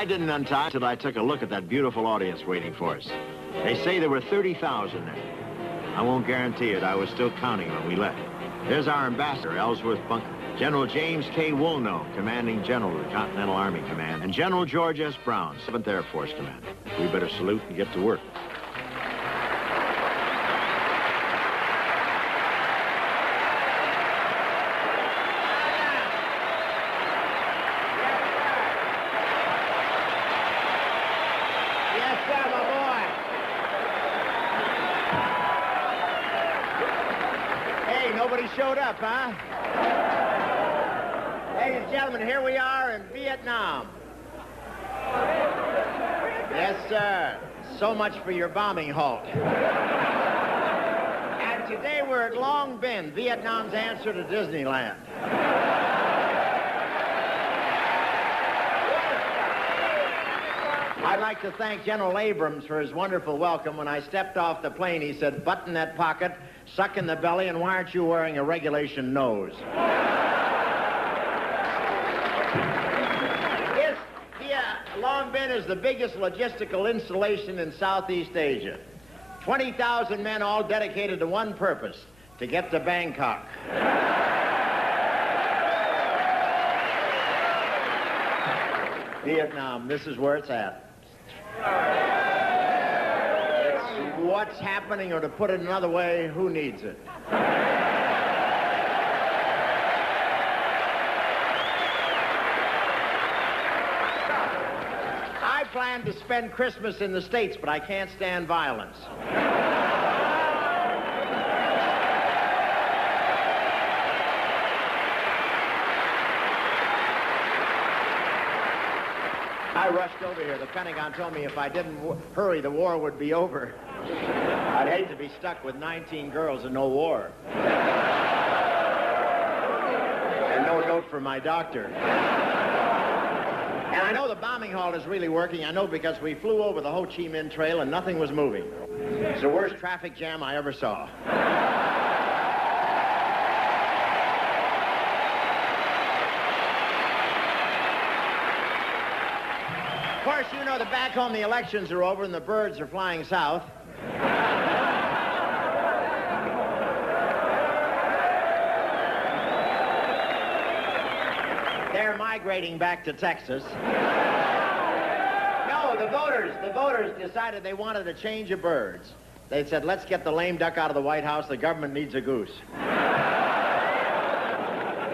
I didn't untie until I took a look at that beautiful audience waiting for us. They say there were 30,000 there. I won't guarantee it. I was still counting when we left. There's our ambassador, Ellsworth Bunker, General James K. Woolnough, commanding general of the Continental Army Command, and General George S. Brown, 7th Air Force Command. We better salute and get to work. Showed up, huh? Ladies and gentlemen, here we are in Vietnam. Yes, sir. So much for your bombing halt. And today we're at Long Binh, Vietnam's answer to Disneyland. I'd like to thank General Abrams for his wonderful welcome. When I stepped off the plane, he said, button that pocket, suck in the belly, and why aren't you wearing a regulation nose? Long Binh is the biggest logistical installation in Southeast Asia. 20,000 men all dedicated to one purpose, to get to Bangkok. Vietnam, this is where it's at. It's what's happening, or to put it another way, who needs it? I plan to spend Christmas in the States, but I can't stand violence. I rushed over here. The Pentagon told me if I didn't hurry, the war would be over. I'd hate to be stuck with 19 girls and no war. And no note from my doctor. And I know the bombing halt is really working. I know because we flew over the Ho Chi Minh Trail and nothing was moving. It's the worst traffic jam I ever saw. Of course, you know that back home the elections are over and the birds are flying south. They're migrating back to Texas. No, the voters decided they wanted a change of birds. They said, let's get the lame duck out of the White House. The government needs a goose.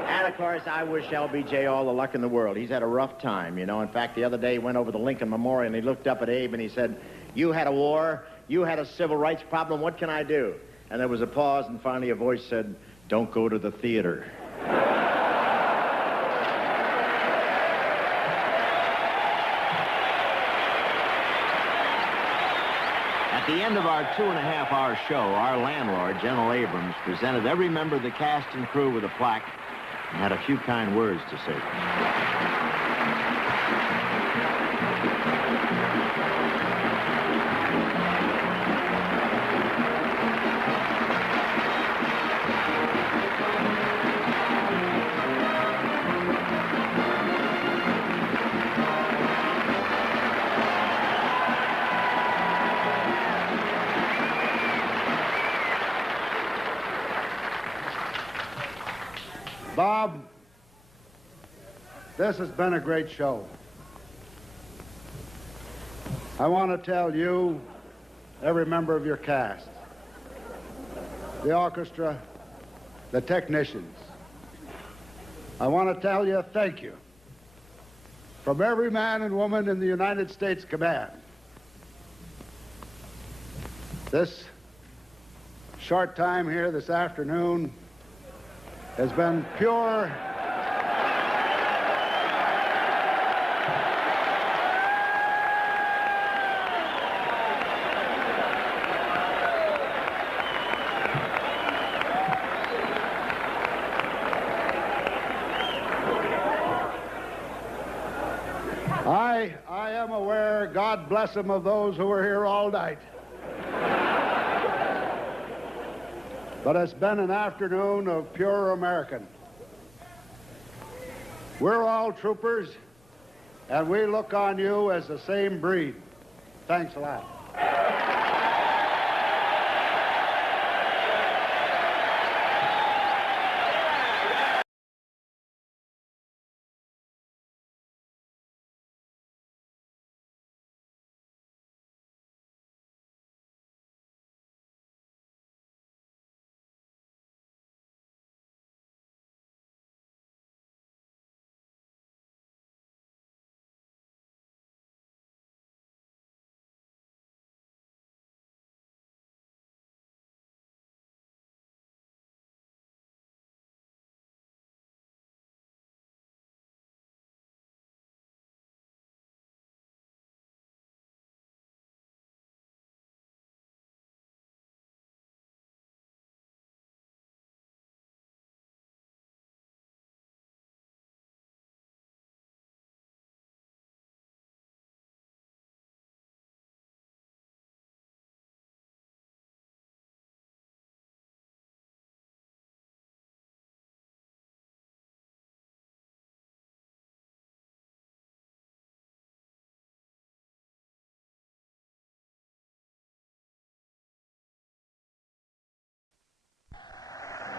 And, of course, I wish LBJ all the luck in the world. He's had a rough time, you know. In fact, the other day he went over the Lincoln Memorial and he looked up at Abe and he said, you had a war, you had a civil rights problem, what can I do? And there was a pause and finally a voice said, don't go to the theater. At the end of our 2.5-hour show, our landlord, General Abrams, presented every member of the cast and crew with a plaque and had a few kind words to say. Bob, this has been a great show. I want to tell you, every member of your cast, the orchestra, the technicians, I want to tell you thank you from every man and woman in the United States Command. This short time here this afternoon has been pure I am aware, God bless them, of those who were here all night. But it's been an afternoon of pure American. We're all troopers, and we look on you as the same breed. Thanks a lot.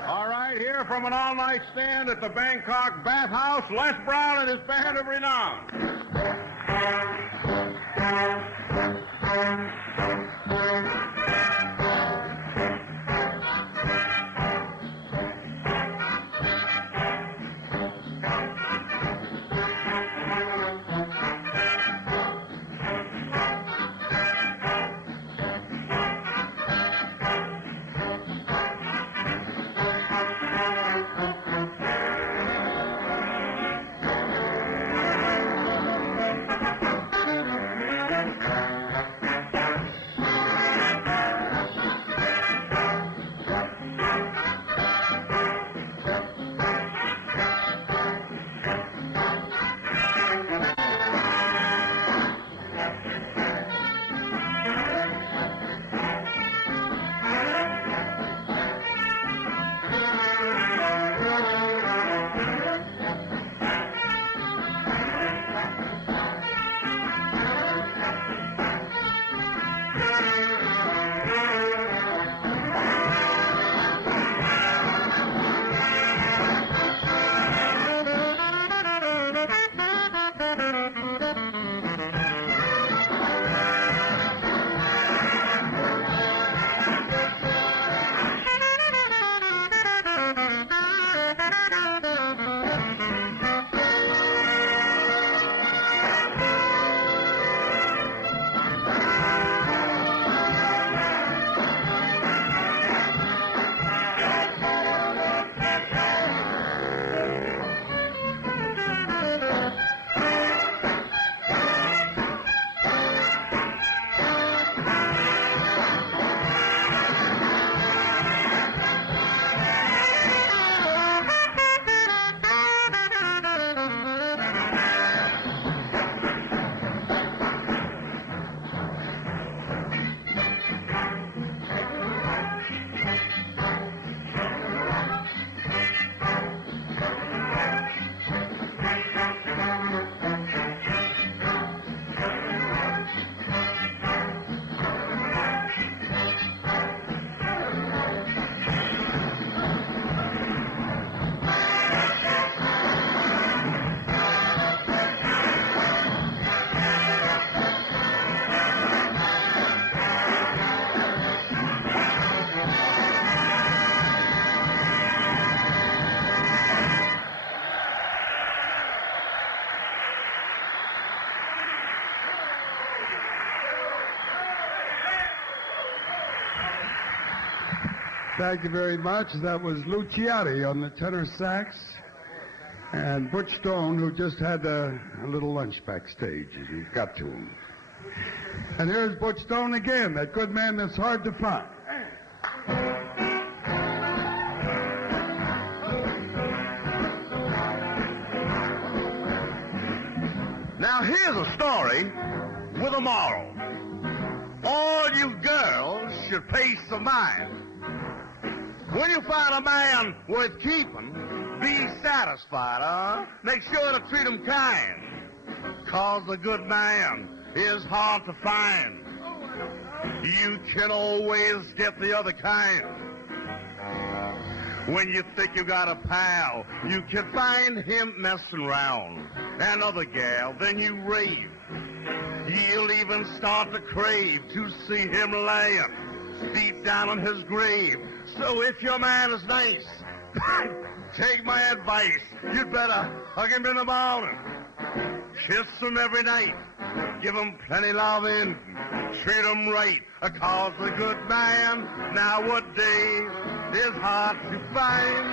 All right, here from an all-night stand at the Bangkok Bathhouse, Les Brown and his band of renown. Thank you very much. That was Lou Ciatti on the tenor sax, and Butch Stone, who just had a little lunch backstage. He got to him. And here's Butch Stone again, that good man that's hard to find. Now, here's a story with a moral. All you girls should pay some mind. When you find a man worth keeping, be satisfied, huh? Make sure to treat him kind. 'cause a good man is hard to find. You can always get the other kind. When you think you got a pal, you can find him messing around. Another gal, then you rave. You'll even start to crave to see him laying deep down in his grave. So if your man is nice, take my advice. You'd better hug him in the morning. Kiss him every night. Give him plenty loving. Treat him right. 'Cause a good man nowadays is hard to find.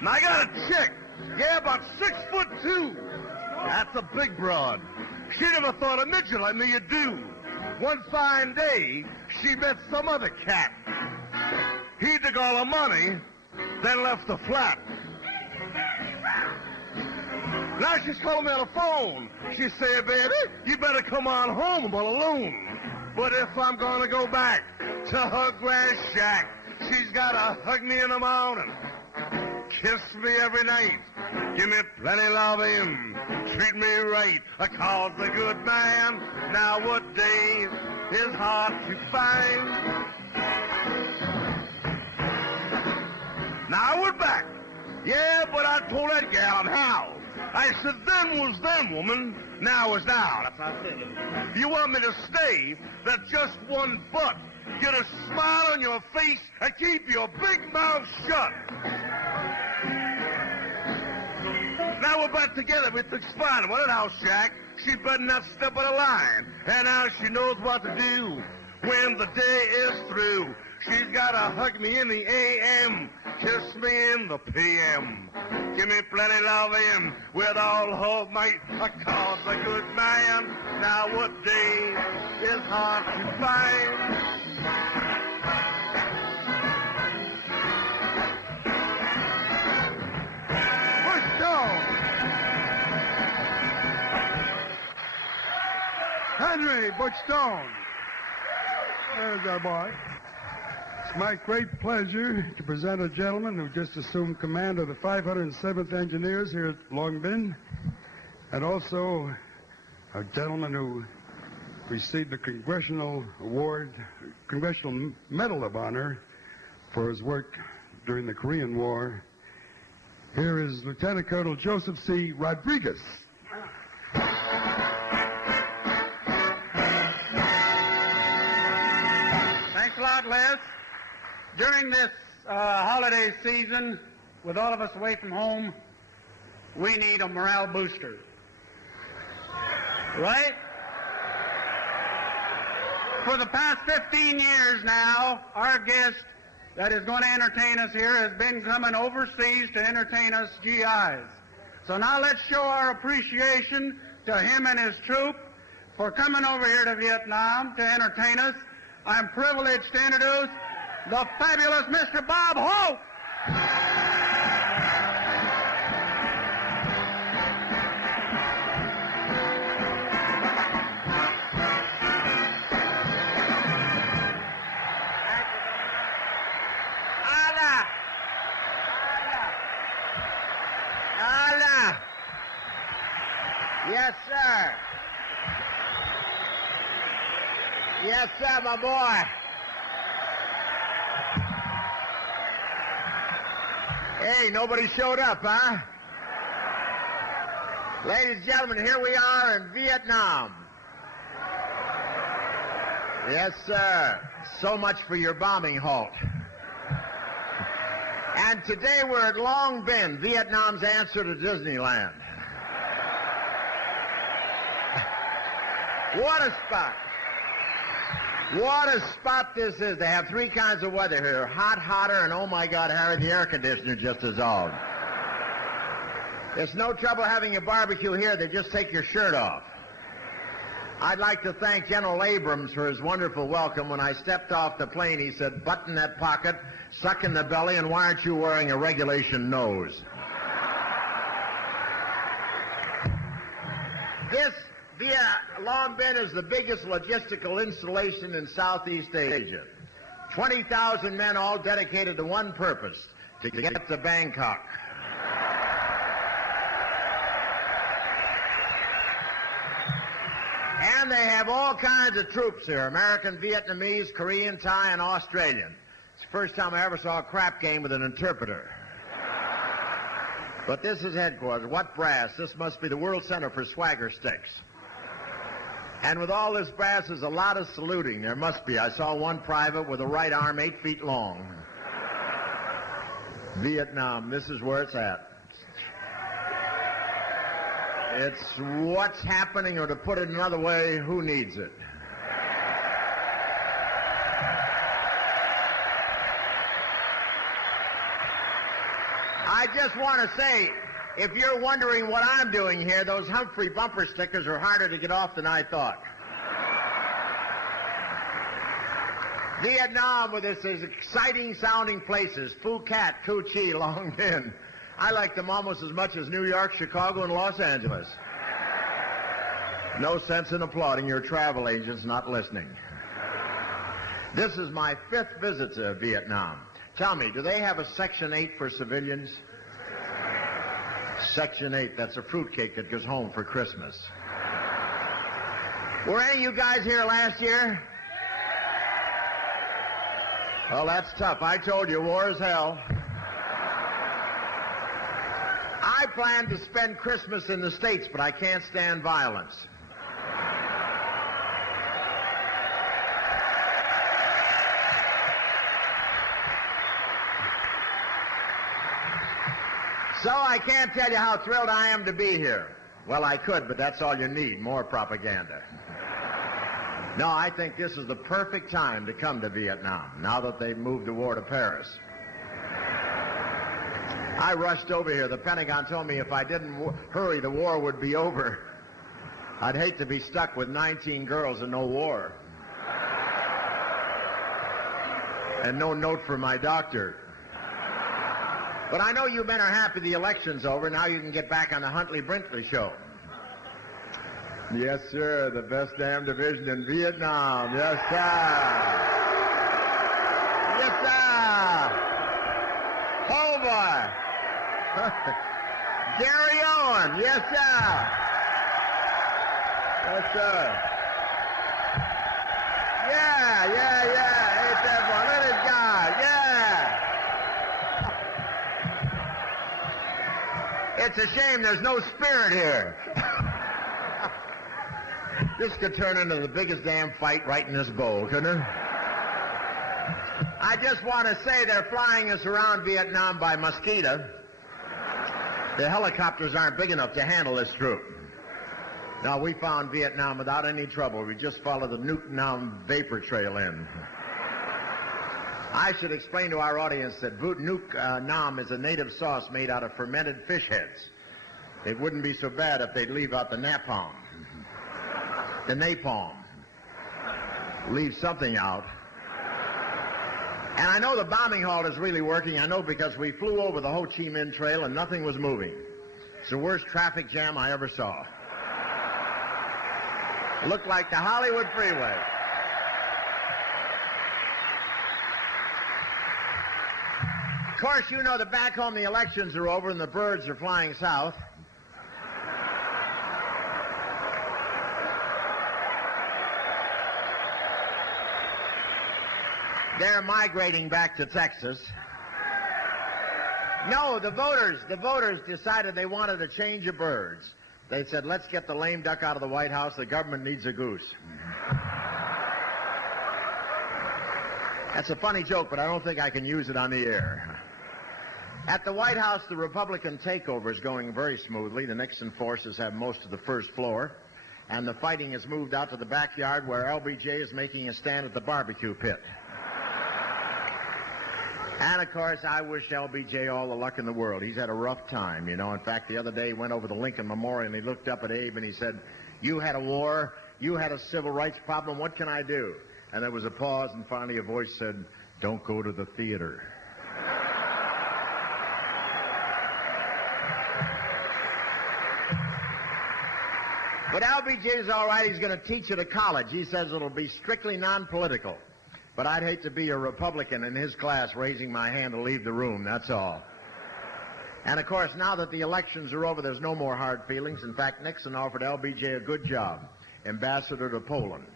Now I got a chick. Yeah, about 6'2". That's a big broad. She never thought a midget like me would do. One fine day, she met some other cat. He took all her money, then left the flat. Now she's calling me on the phone. She said, baby, you better come on home. I'm all alone. But if I'm going to go back to her grass shack, she's got to hug me in the morning. Kiss me every night. Give me plenty loving. Treat me right. 'Cause a good man nowadays is hard to find. Now I went back. Yeah, but I told that gal how. I said, then was then, woman. Now is now. That's how I said it. You want me to stay? That's just one but. Get a smile on your face and keep your big mouth shut. Now we're back together. We took fine. What an house, Jack. She better not step on the line. And now she knows what to do when the day is through. She's got to hug me in the A.M., kiss me in the P.M. Give me plenty loving with all her might. 'Cause a good man nowadays is hard to find. Henry Butch Stone. There's our boy. It's my great pleasure to present a gentleman who just assumed command of the 507th Engineers here at Long Binh, and also a gentleman who received the Congressional Medal of Honor for his work during the Korean War. Here is Lieutenant Colonel Joseph C. Rodriguez. Thanks a lot, Les. During this holiday season, with all of us away from home, we need a morale booster. Right? For the past 15 years now, our guest that is going to entertain us here has been coming overseas to entertain us GIs. So now let's show our appreciation to him and his troop for coming over here to Vietnam to entertain us. I'm privileged to introduce the fabulous Mr. Bob Hope. Allah. Yes, sir. Yes, sir, my boy. Hey, nobody showed up, huh? Ladies and gentlemen, here we are in Vietnam. Yes, sir. So much for your bombing halt. And today we're at Long Binh, Vietnam's answer to Disneyland. What a spot. What a spot this is. They have three kinds of weather here. Hot, hotter, and oh my God, Harry, the air conditioner just dissolved. It's no trouble having a barbecue here. They just take your shirt off. I'd like to thank General Abrams for his wonderful welcome. When I stepped off the plane, he said, button that pocket, suck in the belly, and why aren't you wearing a regulation nose? This Long Binh is the biggest logistical installation in Southeast Asia. 20,000 men all dedicated to one purpose, to get to Bangkok. And they have all kinds of troops here, American, Vietnamese, Korean, Thai, and Australian. It's the first time I ever saw a crap game with an interpreter. But this is headquarters. What brass? This must be the World Center for Swagger Sticks. And with all this brass, there's a lot of saluting. There must be. I saw one private with a right arm 8 feet long. Vietnam, this is where it's at. It's what's happening, or to put it another way, who needs it? I just want to say, if you're wondering what I'm doing here, those Humphrey bumper stickers are harder to get off than I thought. Vietnam with its exciting sounding places, Phuket, Cu Chi, Long Binh. I like them almost as much as New York, Chicago, and Los Angeles. No sense in applauding your travel agents not listening. This is my 5th visit to Vietnam. Tell me, do they have a Section 8 for civilians? Section 8, that's a fruitcake that goes home for Christmas. Were any of you guys here last year? Well, that's tough. I told you, war is hell. I plan to spend Christmas in the States, but I can't stand violence. So I can't tell you how thrilled I am to be here. Well, I could, but that's all you need, more propaganda. No, I think this is the perfect time to come to Vietnam, now that they've moved the war to Paris. I rushed over here. The Pentagon told me if I didn't hurry, the war would be over. I'd hate to be stuck with 19 girls and no war. And no note from my doctor. But I know you men are happy the election's over. Now you can get back on the Huntley-Brinkley show. Yes, sir. The best damn division in Vietnam. Yes, sir. Yes, sir. Oh, boy. Gary Owen. Yes, sir. Yes, sir. Yeah. Ain't that one? Let it go. Yeah. It's a shame there's no spirit here. This could turn into the biggest damn fight right in this bowl, couldn't it? I just want to say they're flying us around Vietnam by Mosquito. The helicopters aren't big enough to handle this troop. Now, we found Vietnam without any trouble. We just followed the Nuke Nam vapor trail in. I should explain to our audience that Nuke Nam is a native sauce made out of fermented fish heads. It wouldn't be so bad if they'd leave out the napalm. The napalm. Leave something out. And I know the bombing halt is really working. I know because we flew over the Ho Chi Minh Trail and nothing was moving. It's the worst traffic jam I ever saw. It looked like the Hollywood Freeway. Of course, you know that back home the elections are over and the birds are flying south. They're migrating back to Texas. No, the voters decided they wanted a change of birds. They said, let's get the lame duck out of the White House. The government needs a goose. That's a funny joke, but I don't think I can use it on the air. At the White House, the Republican takeover is going very smoothly. The Nixon forces have most of the first floor, and the fighting has moved out to the backyard where LBJ is making a stand at the barbecue pit. And, of course, I wish LBJ all the luck in the world. He's had a rough time, you know. In fact, the other day he went over the Lincoln Memorial and he looked up at Abe and he said, you had a war, you had a civil rights problem, what can I do? And there was a pause and finally a voice said, don't go to the theater. But LBJ's all right. He's going to teach at a college. He says it'll be strictly non-political. But I'd hate to be a Republican in his class raising my hand to leave the room, that's all. And, of course, now that the elections are over, there's no more hard feelings. In fact, Nixon offered LBJ a good job. ambassador to Poland.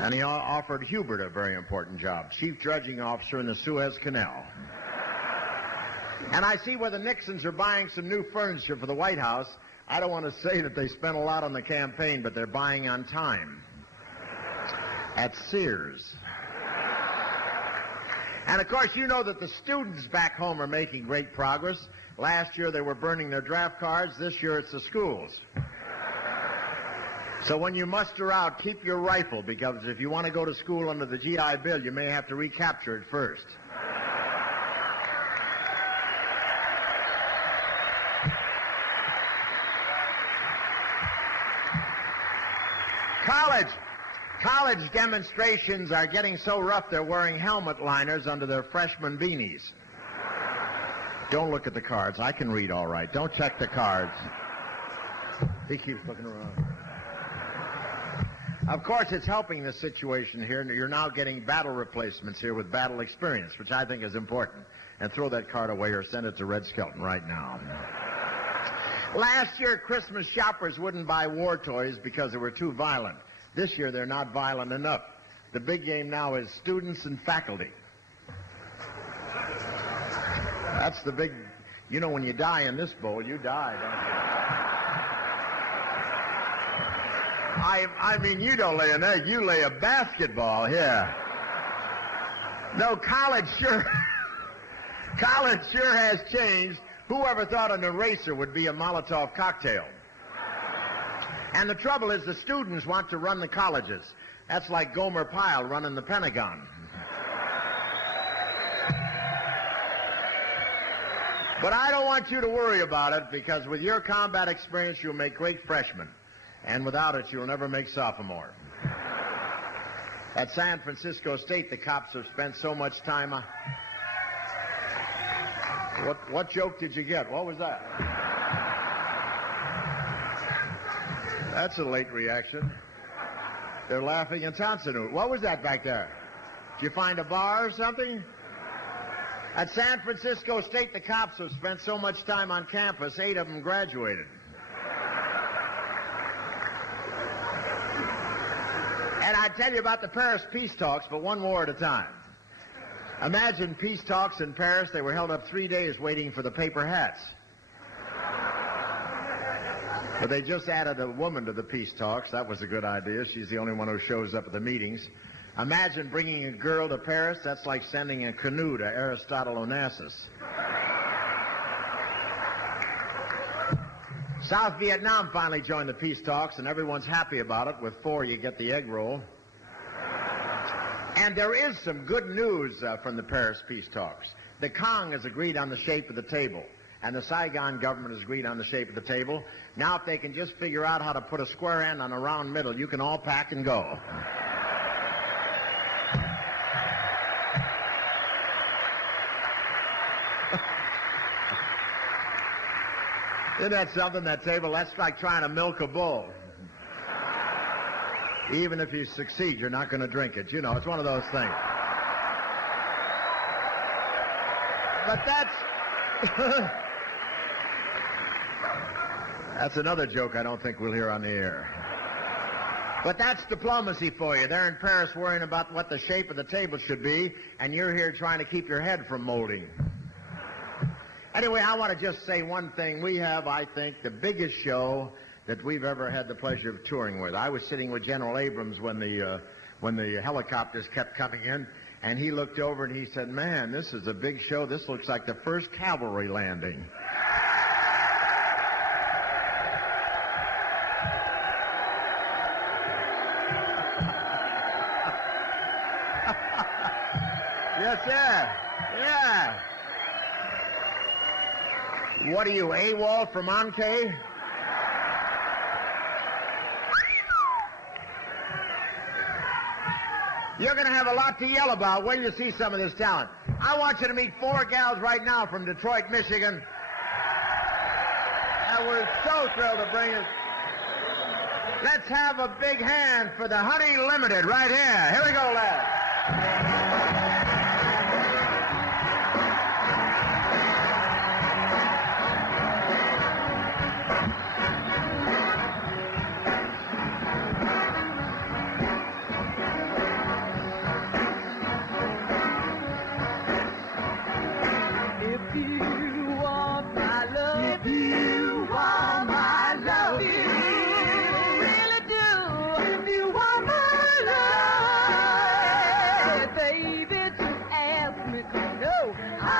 And he offered Hubert a very important job, chief dredging officer in the Suez Canal. And I see where the Nixons are buying some new furniture for the White House. I don't want to say that they spent a lot on the campaign, but they're buying on time. At Sears. And of course, you know that the students back home are making great progress. Last year they were burning their draft cards. This year it's the schools. So when you muster out, keep your rifle, because if you want to go to school under the GI Bill, you may have to recapture it first. College demonstrations are getting so rough they're wearing helmet liners under their freshman beanies. Don't look at the cards. I can read all right. Don't check the cards. He keeps looking around. Of course, it's helping the situation here. You're now getting battle replacements here with battle experience, which I think is important. And throw that card away or send it to Red Skelton right now. Last year, Christmas shoppers wouldn't buy war toys because they were too violent. This year, they're not violent enough. The big game now is students and faculty. That's the big... You know, when you die in this bowl, you die, don't you? I mean, you don't lay an egg, you lay a basketball, yeah. No, college sure has changed. Whoever thought an eraser would be a Molotov cocktail? And the trouble is the students want to run the colleges. That's like Gomer Pyle running the Pentagon. But I don't want you to worry about it, because with your combat experience, you'll make great freshmen. And without it, you'll never make sophomore. At San Francisco State, the cops have spent so much time... What joke did you get? What was that? That's a late reaction. They're laughing in Tonsanoo. What was that back there? Did you find a bar or something? At San Francisco State, the cops have spent so much time on campus, 8 of them graduated. And I tell you about the Paris peace talks, but one war at a time. Imagine peace talks in Paris. They were held up 3 days waiting for the paper hats. But they just added a woman to the peace talks. That was a good idea. She's the only one who shows up at the meetings. Imagine bringing a girl to Paris. That's like sending a canoe to Aristotle Onassis. South Vietnam finally joined the peace talks, and everyone's happy about it. With 4, you get the egg roll. And there is some good news from the Paris peace talks. The Kong has agreed on the shape of the table, and the Saigon government has agreed on the shape of the table. Now, if they can just figure out how to put a square end on a round middle, you can all pack and go. Isn't that something, that table? That's like trying to milk a bull. Even if you succeed, you're not going to drink it. You know, it's one of those things. But that's another joke I don't think we'll hear on the air. But that's diplomacy for you. They're in Paris worrying about what the shape of the table should be, and you're here trying to keep your head from molding. Anyway, I want to just say one thing. We have, I think, the biggest show that we've ever had the pleasure of touring with. I was sitting with General Abrams when the helicopters kept coming in, and he looked over and he said, "Man, this is a big show. This looks like the first cavalry landing." Yes, sir. Yeah. What are you, AWOL from Ankei? You're going to have a lot to yell about when you see some of this talent. I want you to meet 4 gals right now from Detroit, Michigan. And we're so thrilled to bring it. Let's have a big hand for the Honey Limited right here. Here we go, lads.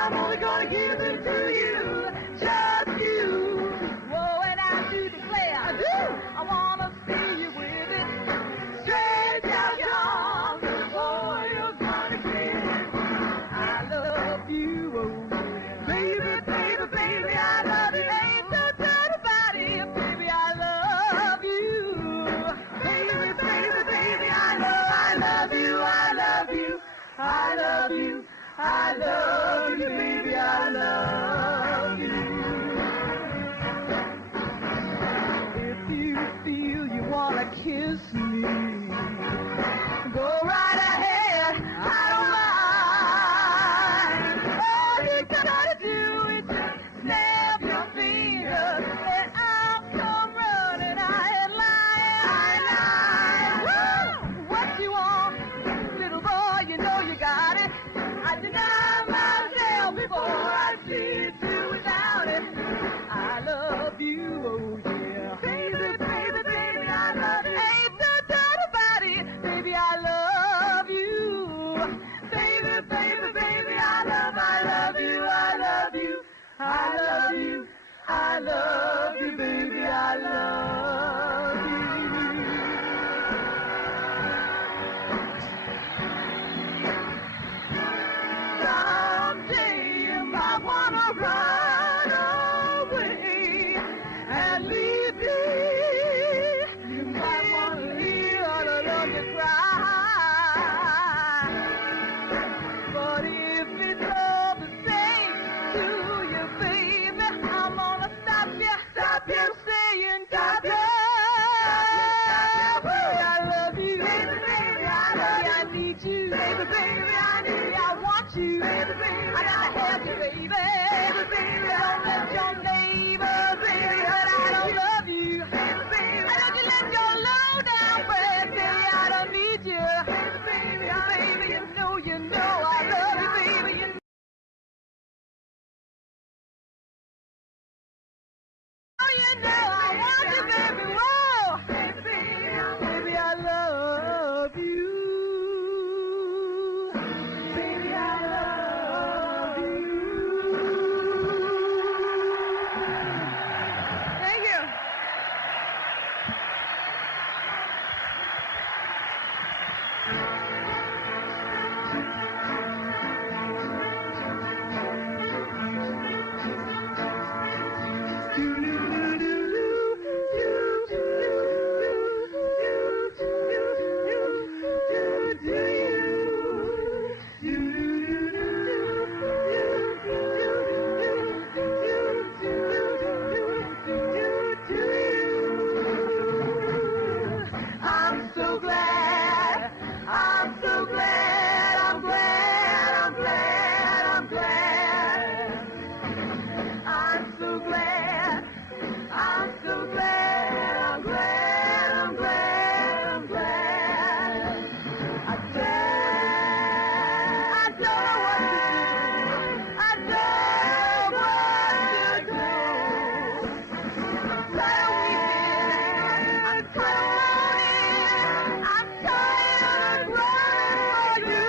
I'm only gonna give it to you, just you. Whoa, and I do declare, I do. I wanna see you with it. Stretch out your arms, boy, you're gonna get it. I love you, oh yeah. Baby, baby, baby, I love you. Ain't no doubt about it, baby, I love you. Baby, baby, baby, I love you, I love you, I love you, I love you, baby, I love you. If you feel you wanna kiss me, go right ahead, I don't mind. All you gotta do is just snap your fingers and I'll come running. I ain't lying. What you want, little boy, you know you got it. I deny myself before I see it do without it. I love you, oh yeah. Baby, baby, baby, I love you. Ain't no doubt about it, baby, I love you. Baby, baby, baby, I love you, I love you, I love you, I love you, baby, I love you. Someday you might wanna run away and leave me. You might wanna leave all alone to cry. But if it's all the same to you, baby, I'm gonna stop you saying goodbye. Baby, I love you. Baby, baby, I love you. I need you. Baby, baby, I need you. I want you. Baby, baby, I gotta have you, baby. Baby, baby, don't let your neighbors, baby, but I don't love you. Baby, baby, I don't you let your low down friend say I don't need you. Baby, baby, baby, you know I love you, baby. You know I want you, baby. Whoa, baby, baby, I love you. Baby, I love you. Thank you. I'm so glad, I'm so glad, I'm glad, I'm glad, I'm glad. I'm so glad, I'm so glad, I'm glad, I'm glad, I'm glad. I don't know what to do. I don't know what to do. Right weekend, I'm tired, I'm tired of running for you.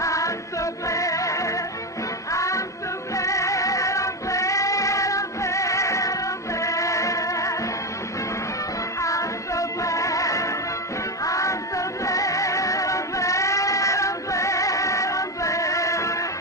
I'm so glad, I'm so glad, I'm glad, I'm glad, I'm glad. I'm so glad, I'm so glad, I'm glad, I'm glad, I'm glad.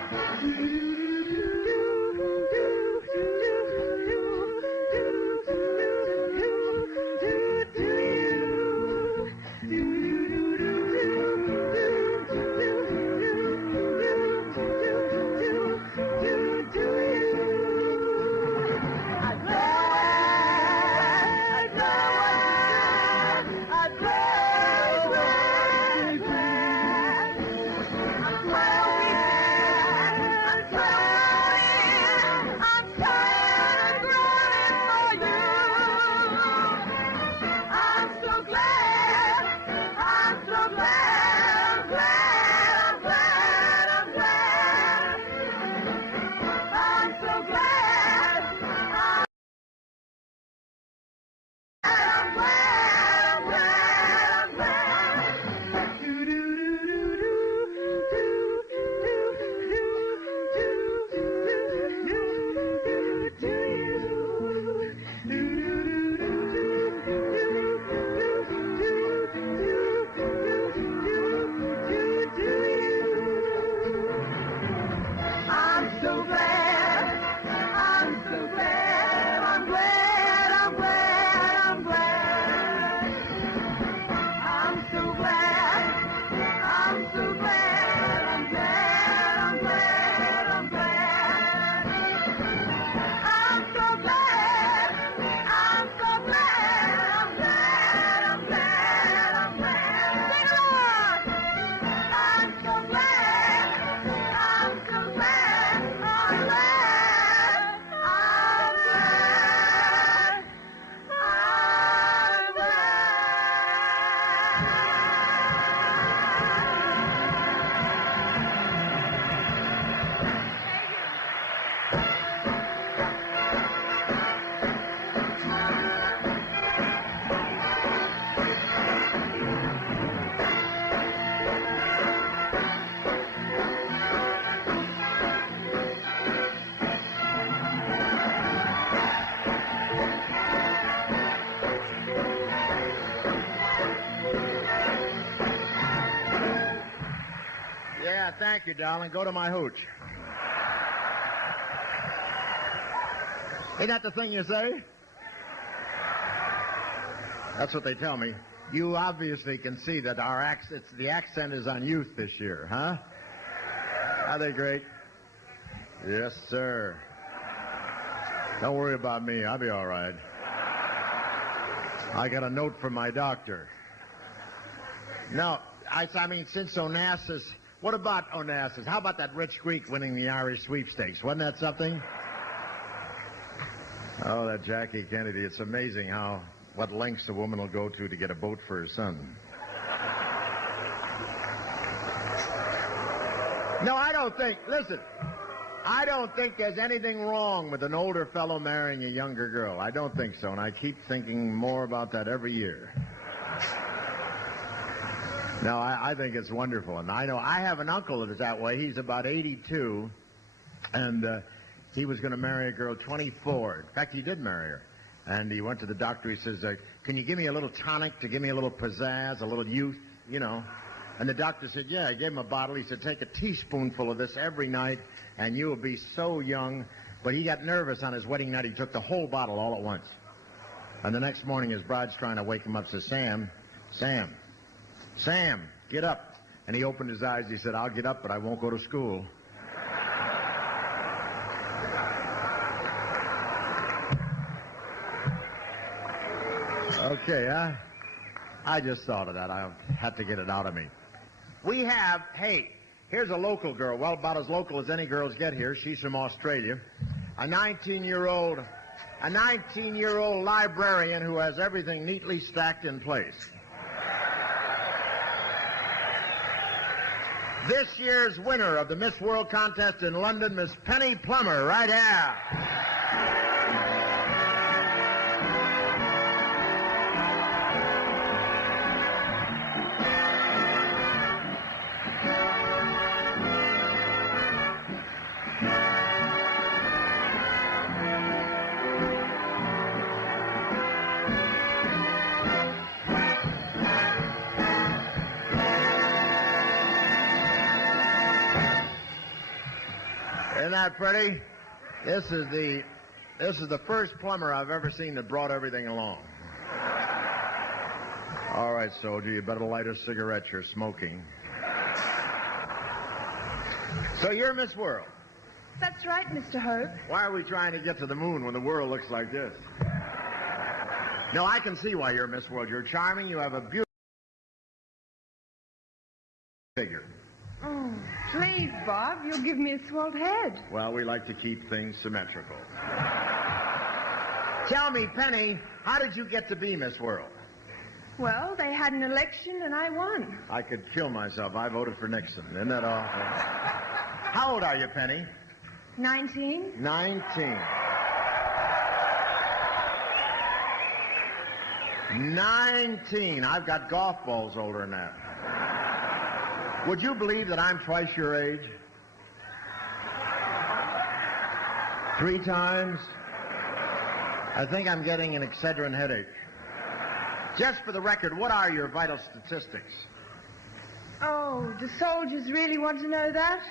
Yeah, thank you, darling. Go to my hooch. Ain't that the thing you say? That's what they tell me. You obviously can see that the accent is on youth this year, huh? Are they great? Yes, sir. Don't worry about me. I'll be all right. I got a note from my doctor. No, I mean, since Onassis... What about Onassis? How about that rich Greek winning the Irish sweepstakes? Wasn't that something? Oh, that Jackie Kennedy. It's amazing what lengths a woman will go to get a boat for her son. No, I don't think there's anything wrong with an older fellow marrying a younger girl. I don't think so, and I keep thinking more about that every year. No, I think it's wonderful, and I know I have an uncle that is that way. He's about 82, and he was going to marry a girl 24. In fact, he did marry her, and he went to the doctor. He says, can you give me a little tonic to give me a little pizzazz, a little youth, you know? And the doctor said, yeah. I gave him a bottle. He said, take a teaspoonful of this every night, and you will be so young. But he got nervous on his wedding night. He took the whole bottle all at once. And the next morning, his bride's trying to wake him up, says, Sam, get up. And he opened his eyes. He said, I'll get up, but I won't go to school. Okay, I just thought of that. I had to get it out of me. Here's a local girl. Well, about as local as any girls get here. She's from Australia. A 19-year-old librarian who has everything neatly stacked in place. This year's winner of the Miss World contest in London, Miss Penny Plummer, right here. Isn't that pretty? This is the first plumber I've ever seen that brought everything along. All right, soldier, you better light a cigarette. You're smoking. So you're Miss World. That's right, Mr. Hope. Why are we trying to get to the moon when the world looks like this? No, I can see why you're Miss World. You're charming. You have a beautiful figure. Oh, please, Bob. You'll give me a swelled head. Well, we like to keep things symmetrical. Tell me, Penny, how did you get to be Miss World? Well, they had an election and I won. I could kill myself. I voted for Nixon. Isn't that awful? How old are you, Penny? 19. 19. 19. I've got golf balls older than that. Would you believe that I'm twice your age? 3 times? I think I'm getting an Excedrin headache. Just for the record, what are your vital statistics? Oh, do soldiers really want to know that?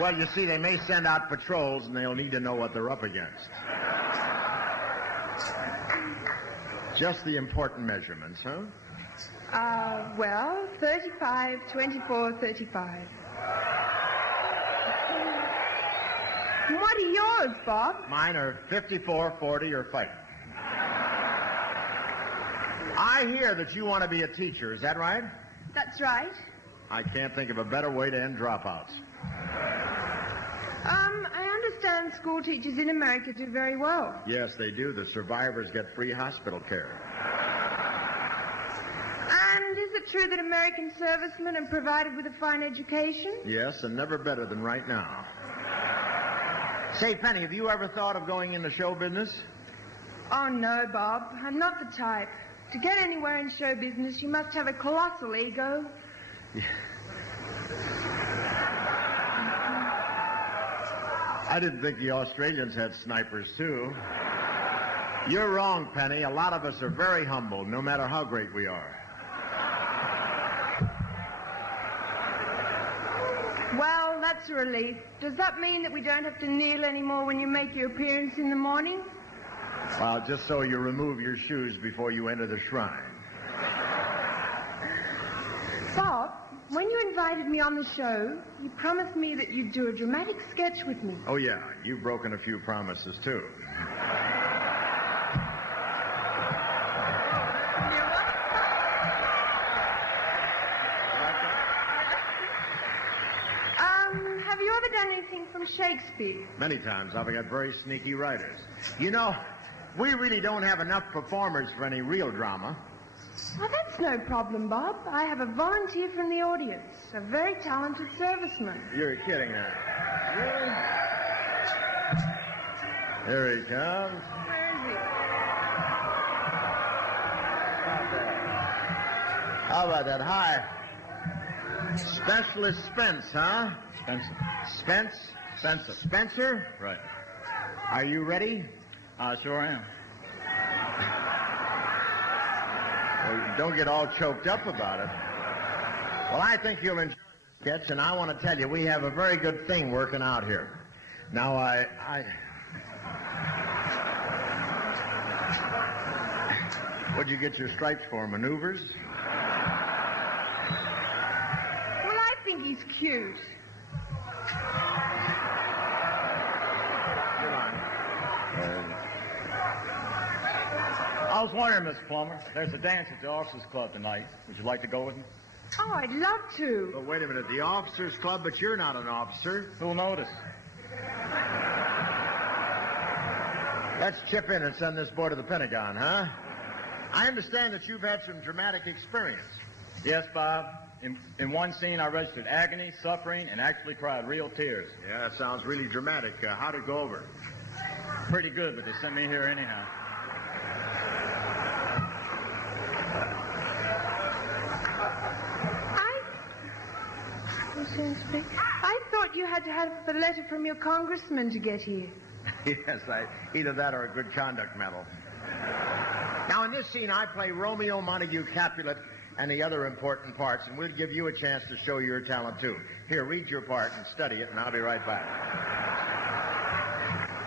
Well, you see, they may send out patrols and they'll need to know what they're up against. Just the important measurements, huh? Well, 35, 24, 35. What are yours, Bob? Mine are 54, 40, or fight. I hear that you want to be a teacher. Is that right? That's right. I can't think of a better way to end dropouts. I understand school teachers in America do very well. Yes, they do. The survivors get free hospital care. And is it true that American servicemen are provided with a fine education? Yes, and never better than right now. Say, Penny, have you ever thought of going into show business? Oh, no, Bob. I'm not the type. To get anywhere in show business, you must have a colossal ego. I didn't think the Australians had snipers, too. You're wrong, Penny. A lot of us are very humble, no matter how great we are. that's a relief. Does that mean that we don't have to kneel anymore when you make your appearance in the morning? Well, just so you remove your shoes before you enter the shrine. Bob, when you invited me on the show, you promised me that you'd do a dramatic sketch with me. Oh, yeah. You've broken a few promises, too. Have you ever done anything from Shakespeare? Many times. I've got very sneaky writers. You know, we really don't have enough performers for any real drama. Oh, that's no problem, Bob. I have a volunteer from the audience, a very talented serviceman. You're kidding, huh? Really? Here he comes. Where is he? How about that? Hi. Specialist Spence, huh? Spencer. Spencer? Right. Are you ready? I sure am. Well, don't get all choked up about it. Well, I think you'll enjoy the sketch, and I want to tell you, we have a very good thing working out here. Now, What'd you get your stripes for, maneuvers? Well, I think he's cute. I was wondering, Miss Plummer, there's a dance at the Officers Club tonight. Would you like to go with me? Oh, I'd love to. But wait a minute, the officers' club, but you're not an officer. Who'll notice? Let's chip in and send this boy to the Pentagon, huh? I understand that you've had some dramatic experience. Yes, Bob. In one scene, I registered agony, suffering, and actually cried real tears. Yeah, that sounds really dramatic. How'd it go over? Pretty good, but they sent me here anyhow. I thought you had to have a letter from your congressman to get here. Yes, either that or a good conduct medal. Now, in this scene, I play Romeo Montague Capulet and the other important parts, and we'll give you a chance to show your talent, too. Here, read your part and study it, and I'll be right back.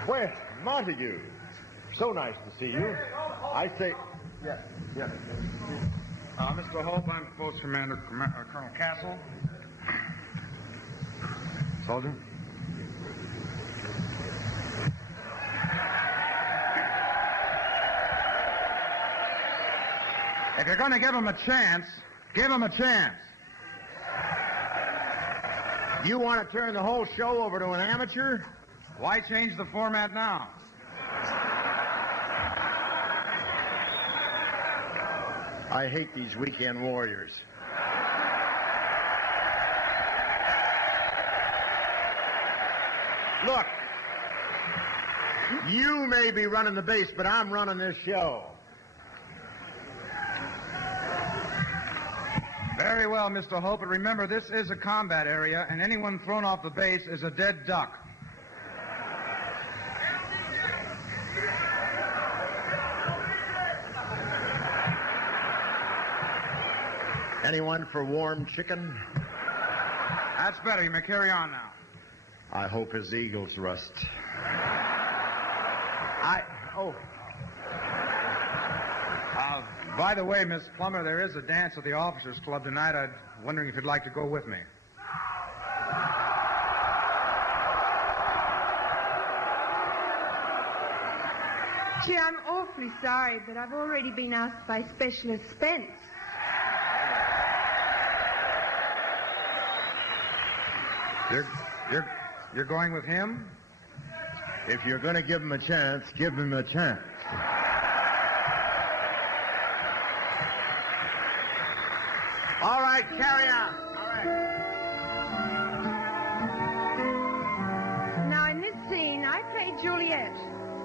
Well, Montague, so nice to see you. I say... Yes. Mr. Hope, I'm Post Commander Colonel Castle. Soldier? If you're going to give him a chance, give him a chance. You want to turn the whole show over to an amateur? Why change the format now? I hate these weekend warriors. Look, you may be running the base, but I'm running this show. Very well, Mr. Hope, but remember, this is a combat area, and anyone thrown off the base is a dead duck. Anyone for warm chicken? That's better. You may carry on now. I hope his eagles rust. By the way, Miss Plummer, there is a dance at the Officers Club tonight. I'm wondering if you'd like to go with me. Gee, I'm awfully sorry, but I've already been asked by Specialist Spence. You're going with him? If you're going to give him a chance, give him a chance. All right, carry on. All right. Now, in this scene, I play Juliet.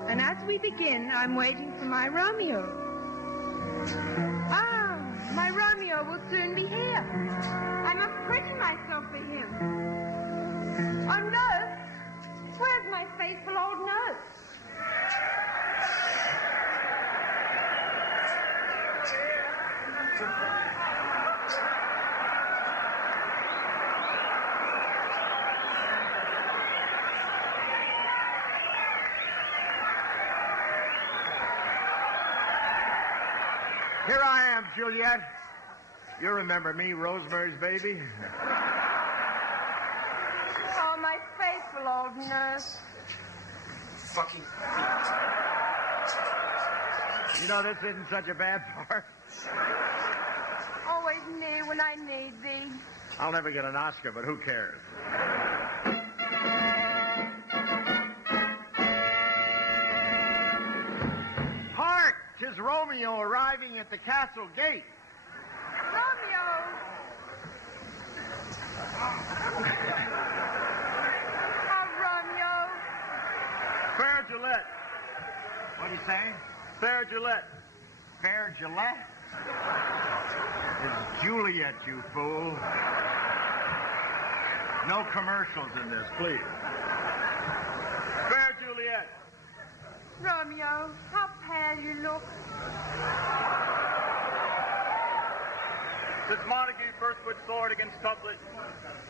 And as we begin, I'm waiting for my Romeo. Ah, my Romeo will soon be here. I must pretty myself for him. Oh, nurse! Where's my faithful old nurse? Here I am, Juliet. You remember me, Rosemary's Baby? Oh, my faithful old nurse. Fucking. You know, this isn't such a bad part. Always near when I need thee. I'll never get an Oscar, but who cares? Hark! 'Tis Romeo arriving at the castle gate. Romeo! Oh, Romeo. Fair Gillette. What do you say? Fair Gillette. Fair Gillette? It's Juliet, you fool. No commercials in this, please. Fair Juliet. Romeo, how pale you look. Since Montague first put sword against couplet,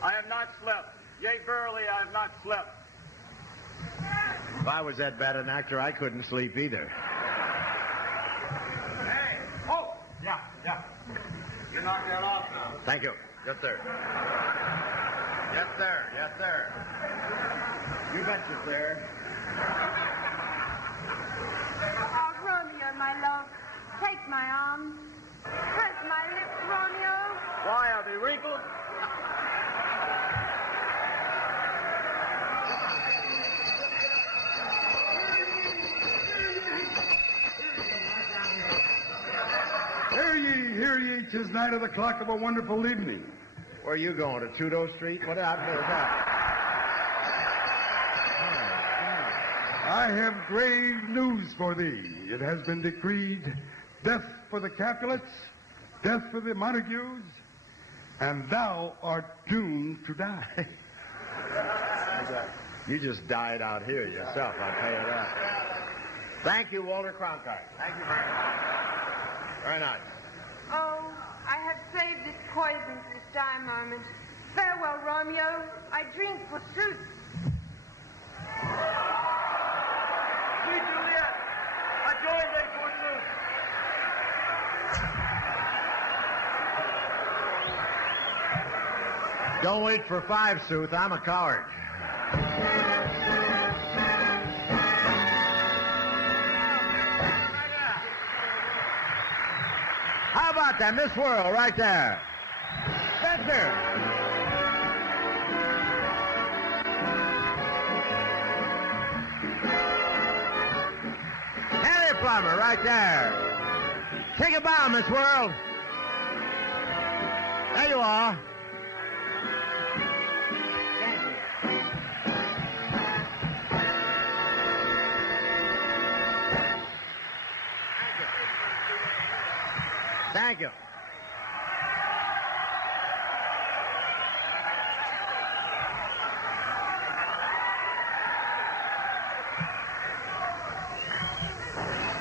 I have not slept. Yea, verily, I have not slept. If I was that bad an actor, I couldn't sleep either. Hey! Oh! Yeah. You knocked that off now. Thank you. Yes, sir. Yes, sir. You betcha, sir. Oh, Romeo, my love, take my arms. Press my lips, Romeo. Why, are they wrinkled? Hear ye, 'tis night of the clock of a wonderful evening. Where are you going, to Trudeau Street? What happened to that? I have grave news for thee. It has been decreed death for the Capulets, death for the Montagues, and thou art doomed to die. You just died out here yourself, I'll tell you that. Thank you, Walter Cronkite. Thank you very much. Very nice. Oh, I have saved this poison to this dire moment. Farewell, Romeo. I drink for truth. Sweet Juliet, I join thee for truth. Don't wait for 5, Sooth. I'm a coward. How about that, Miss World, right there? Spencer. Harry Plummer, right there. Take a bow, Miss World. There you are. Thank you.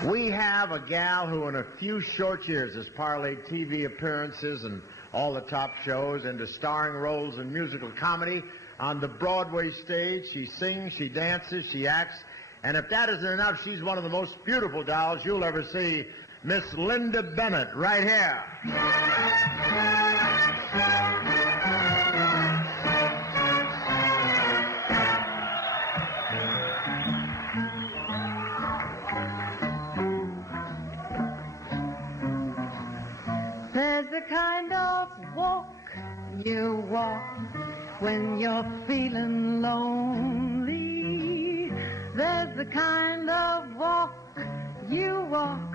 We have a gal who in a few short years has parlayed TV appearances and all the top shows into starring roles in musical comedy on the Broadway stage. She sings, she dances, she acts, and if that isn't enough, she's one of the most beautiful dolls you'll ever see. Miss Linda Bennett, right here. There's a kind of walk you walk when you're feeling lonely. There's the kind of walk you walk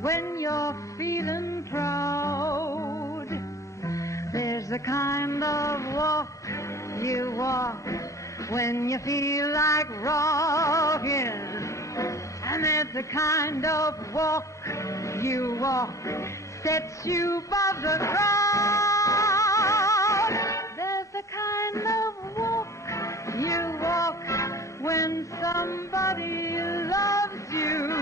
when you're feeling proud. There's a kind of walk you walk when you feel like rocking. And there's a kind of walk you walk sets you above the crowd. There's a kind of walk you walk when somebody loves you.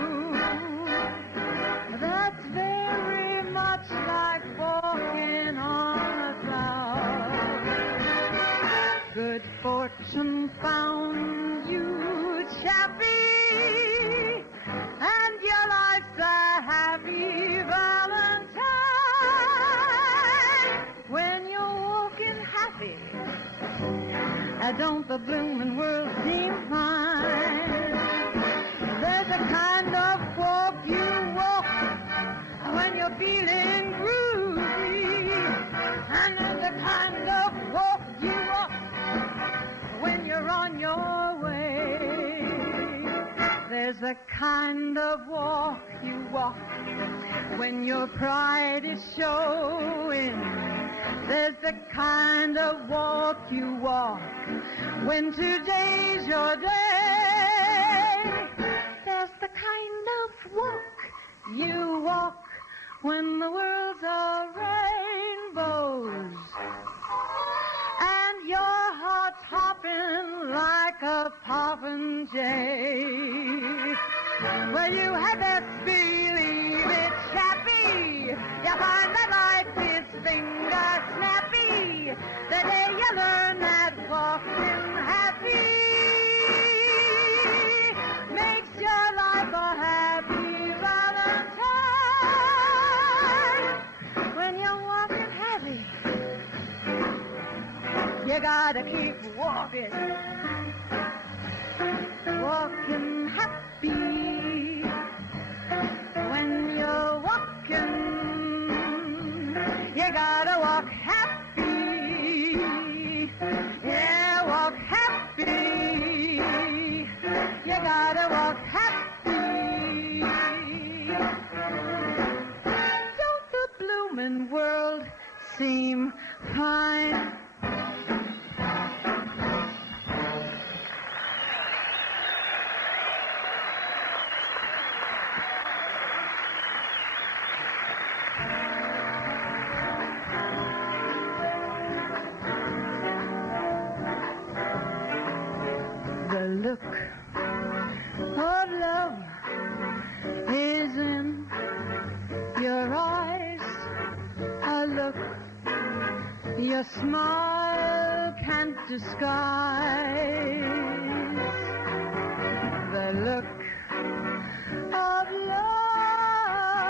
That's very much like walking on a cloud. Good fortune found you, chappie, and your life's a happy Valentine. don't the bloomin' world seem fine? There's a kind of walk you walk when you're feeling groovy, and there's a kind of walk you walk when you're on your way. There's a kind of walk you walk when your pride is showing. There's the kind of walk you walk when today's your day. There's the kind of walk you walk when the world's all rainbows and your heart's hopping like a popinjay. Well, you had best believe it, chappie. You find that life is finger snappy the day you learn that walking happy makes your life a happy Valentine. When you're walking happy, you gotta keep walking. Walking happy. When you're walking, you gotta walk happy. Yeah, walk happy. You gotta walk happy. Don't the bloomin' world seem fine? The look of love is in your eyes, a look your smile can't disguise. The look of love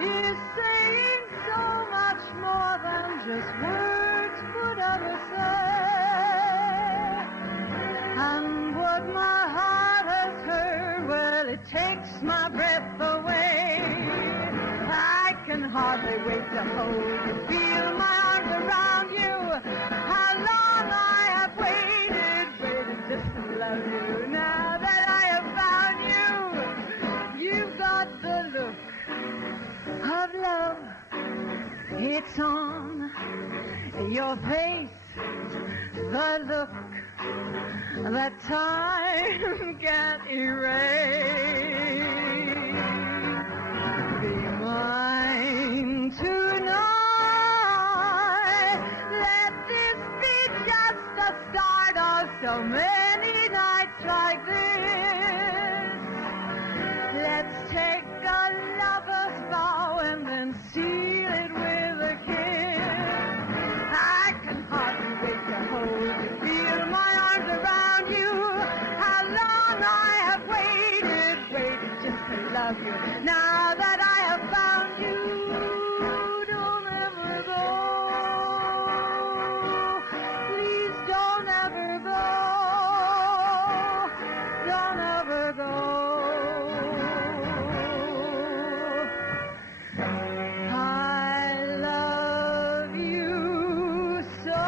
is saying so much more than just words could ever say. And what my heart has heard, well, it takes my breath away. I can hardly wait to hold you, feel my arms around you. How long I have waited just to love you. Now that I have found you, you've got the look of love. It's on your face, the look that time can't erase. Be mine tonight. Let this be just the start of so many nights like this. Let's take a lover's vow and then seal it with a kiss. I can hardly wait to hold you, feel my arms around you. How long I have waited just to love you. Now that I have found you, don't ever go. Please don't ever go. Don't ever go. I love you so.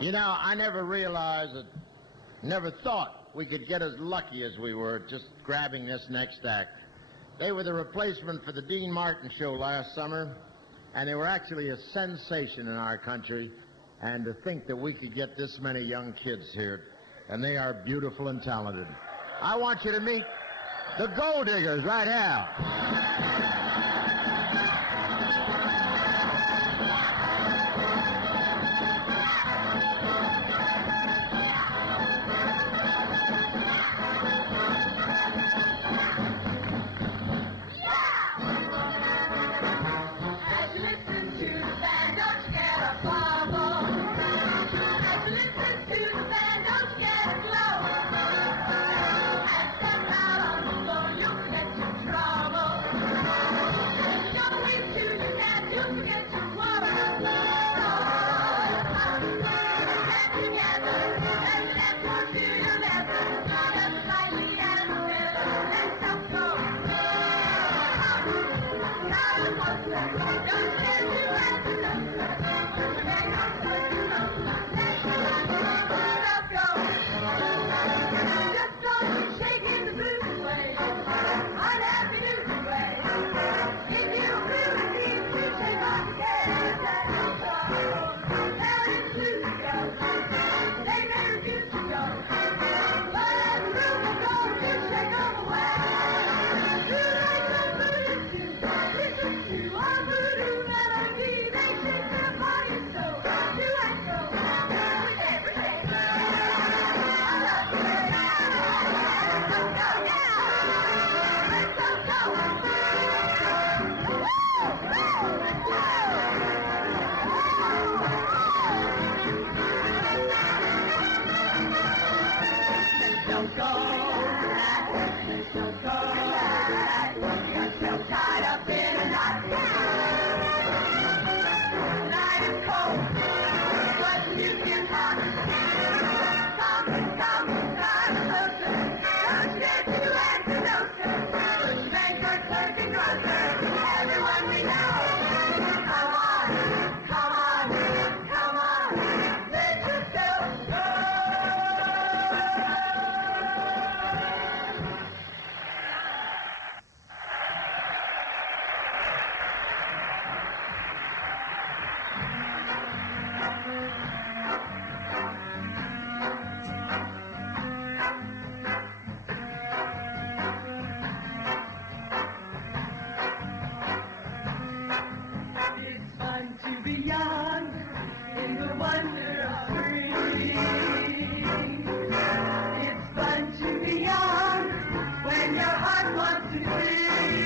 You know, I never realized that, never thought we could get as lucky as we were just grabbing this next act. They were the replacement for the Dean Martin show last summer, and they were actually a sensation in our country. And to think that we could get this many young kids here, and they are beautiful and talented. I want you to meet The Gold Diggers, right now. As you listen to the band, don't you get a bubble. As you listen to the band, don't you get a glow. And step out on the floor, you'll forget your trouble. And don't wait till you dance, you'll forget your woes. Get together and let's work to your left. Just slightly and a little, let's help go. It's fun to be young in the wonder of spring. It's fun to be young when your heart wants to sing.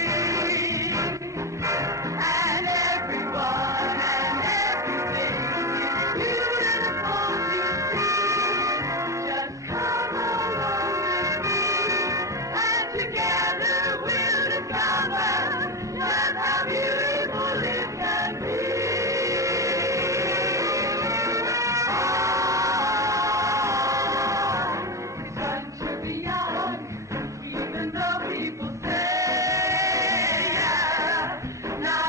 And everyone and everything is beautiful to see. Just come along with me, and together we'll discover just how beautiful it can be. It's fun to be young, even though people say, yeah, now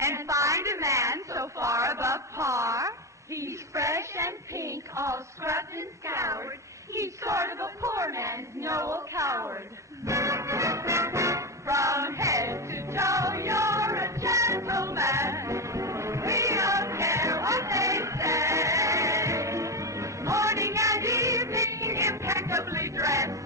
and find a man so far above par. He's fresh and pink, all scrubbed and scoured. He's sort of a poor man's Noel Coward. From head to toe, you're a gentleman. We don't care what they say. Morning and evening, impeccably dressed.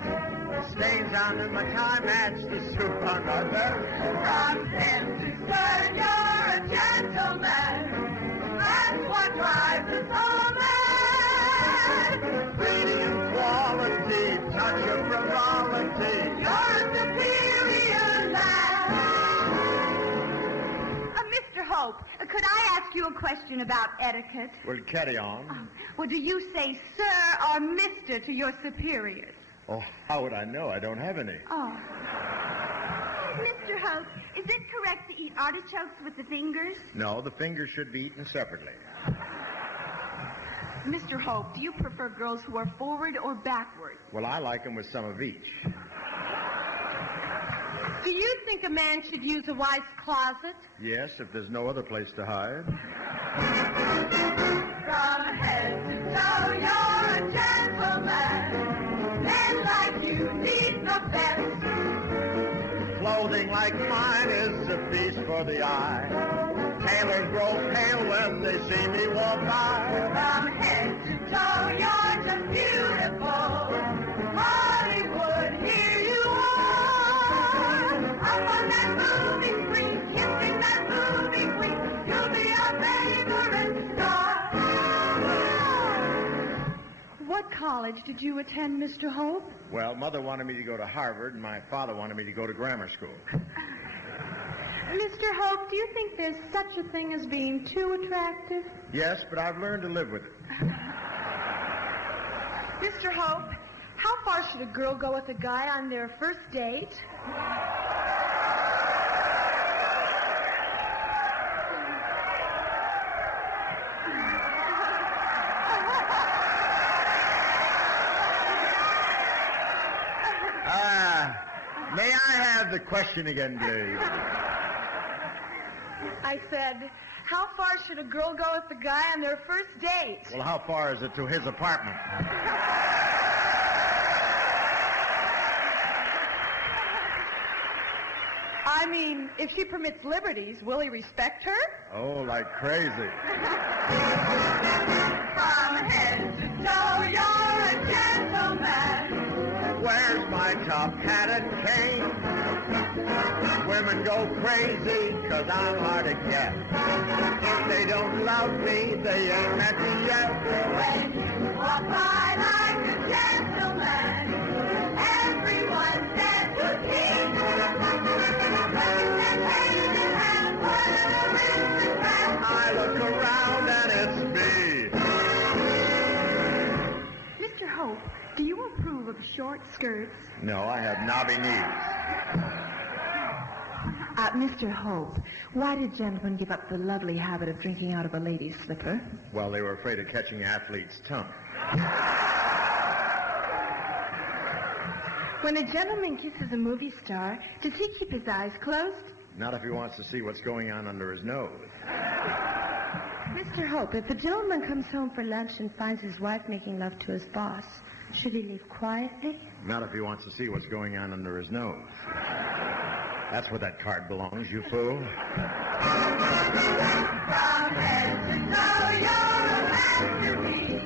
Stains on my tie match the soup on my vest. From stem to stern, you're a gentleman. That's what drives us all mad. Breeding and quality, touch of frivolity. You're a superior lad. Mr. Hope, could I ask you a question about etiquette? Well, carry on. Well, do you say sir or mister to your superiors? Oh, how would I know? I don't have any. Oh. Mr. Hope, is it correct to eat artichokes with the fingers? No, the fingers should be eaten separately. Mr. Hope, do you prefer girls who are forward or backward? Well, I like them with some of each. Do you think a man should use a wife's closet? Yes, if there's no other place to hide. From head to toe, you're a gentleman. Men like you need the best. Clothing like mine is a feast for the eye. Tailors grow pale when they see me walk by. From head to toe, you're just beautiful. Hollywood, here you are. Up on that movie screen, kissing that movie queen. You'll be our favorite star. What college did you attend, Mr. Hope? Well, Mother wanted me to go to Harvard, and my father wanted me to go to grammar school. Mr. Hope, do you think there's such a thing as being too attractive? Yes, but I've learned to live with it. Mr. Hope, how far should a girl go with a guy on their first date? May I have the question again, please? I said, how far should a girl go with a guy on their first date? Well, how far is it to his apartment? I mean, if she permits liberties, will he respect her? Oh, like crazy. From head to toe, you're a gentleman. Where's my top hat and cane? Women go crazy 'cause I'm hard to get. If they don't love me, they ain't met me yet. When you walk by like a gentleman, everyone says to keep. I look around and it's me. Mr. Hope, do you approve of short skirts? No, I have knobby knees. Mr. Hope, why did gentlemen give up the lovely habit of drinking out of a lady's slipper? Well, they were afraid of catching athlete's tongue. When a gentleman kisses a movie star, does he keep his eyes closed? Not if he wants to see what's going on under his nose. Mr. Hope, if a gentleman comes home for lunch and finds his wife making love to his boss, should he leave quietly? Not if he wants to see what's going on under his nose. That's where that card belongs, you fool. From head to toe, you're a masterpiece.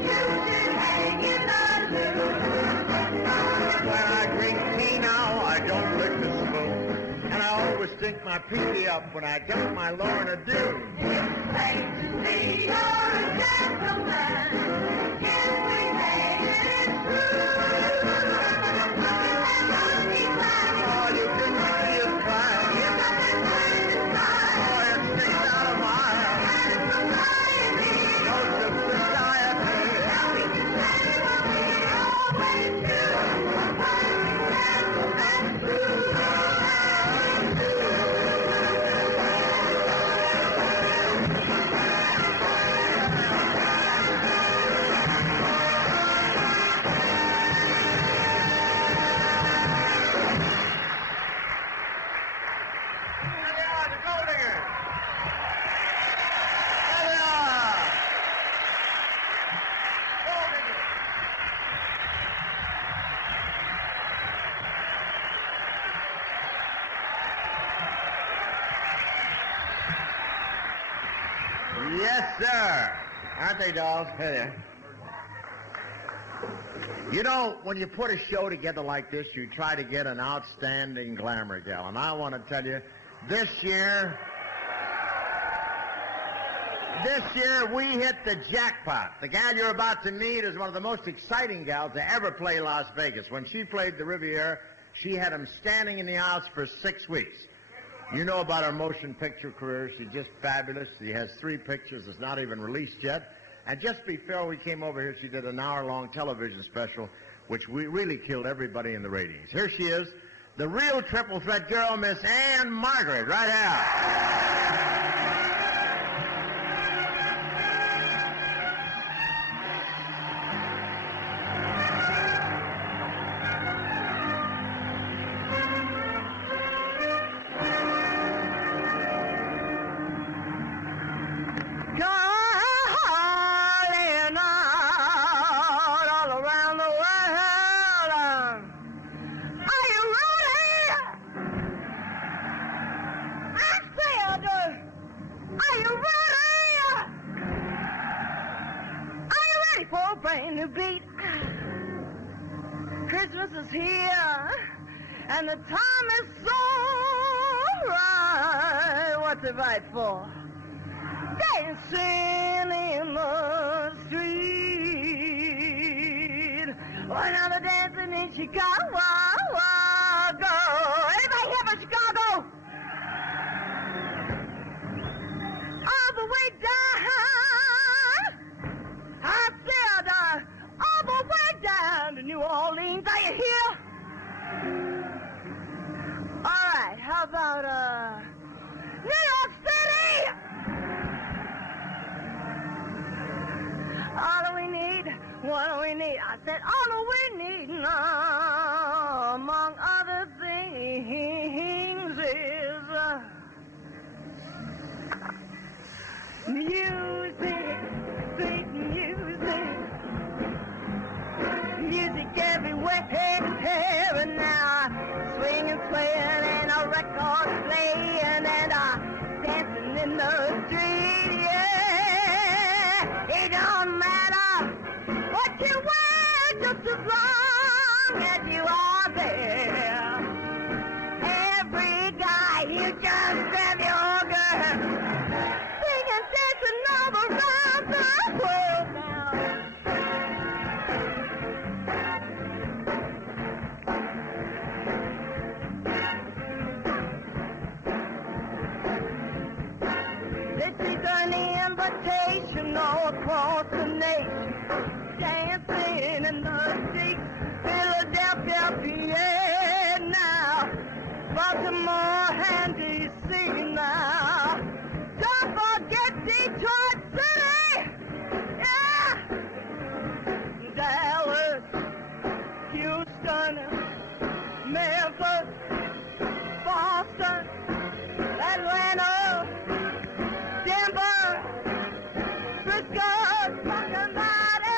You should hang in the loop. When I drink tea now, I don't lick the spoon. And I always stick my pinky up when I got my Lorna Doone. It's plain to see you're a gentleman. If we made it, it's true. All you can see is crying. Oh, it sticks out a mile. No society. Yes, sir. Aren't they, dolls? Hey there. You know, when you put a show together like this, you try to get an outstanding glamour gal. And I want to tell you, this year we hit the jackpot. The gal you're about to meet is one of the most exciting gals to ever play Las Vegas. When she played the Riviera, she had them standing in the aisles for 6 weeks. You know about her motion picture career. She's just fabulous. She has 3 pictures that's not even released yet. And just before we came over here, she did an hour-long television special, which really killed everybody in the ratings. Here she is, the real triple threat girl, Miss Anne Margaret, right out. Christmas is here, and the time is so right. What's it right for? Dancing in the street. Oh, now they're dancing in Chicago. Anybody here from Chicago? All the way down. I said, all the way down to New Orleans. Are you here? All right, how about New York City? All we need, what do we need? I said, all we need now, among other things, is music, sweet music. Music everywhere, and now swinging, swaying, and a record playing, and dancing in the street. Yeah, it don't matter what you wear, just as long as you are there. Every guy, you just grab your girl, singing, dancing all around the world now. Invitation all across the nation, dancing in the streets, Philadelphia, PA now, Baltimore and D.C. now. Don't forget Detroit City, yeah, Dallas, Houston, Memphis, Boston, Atlanta, Denver, Frisco, talking about LA.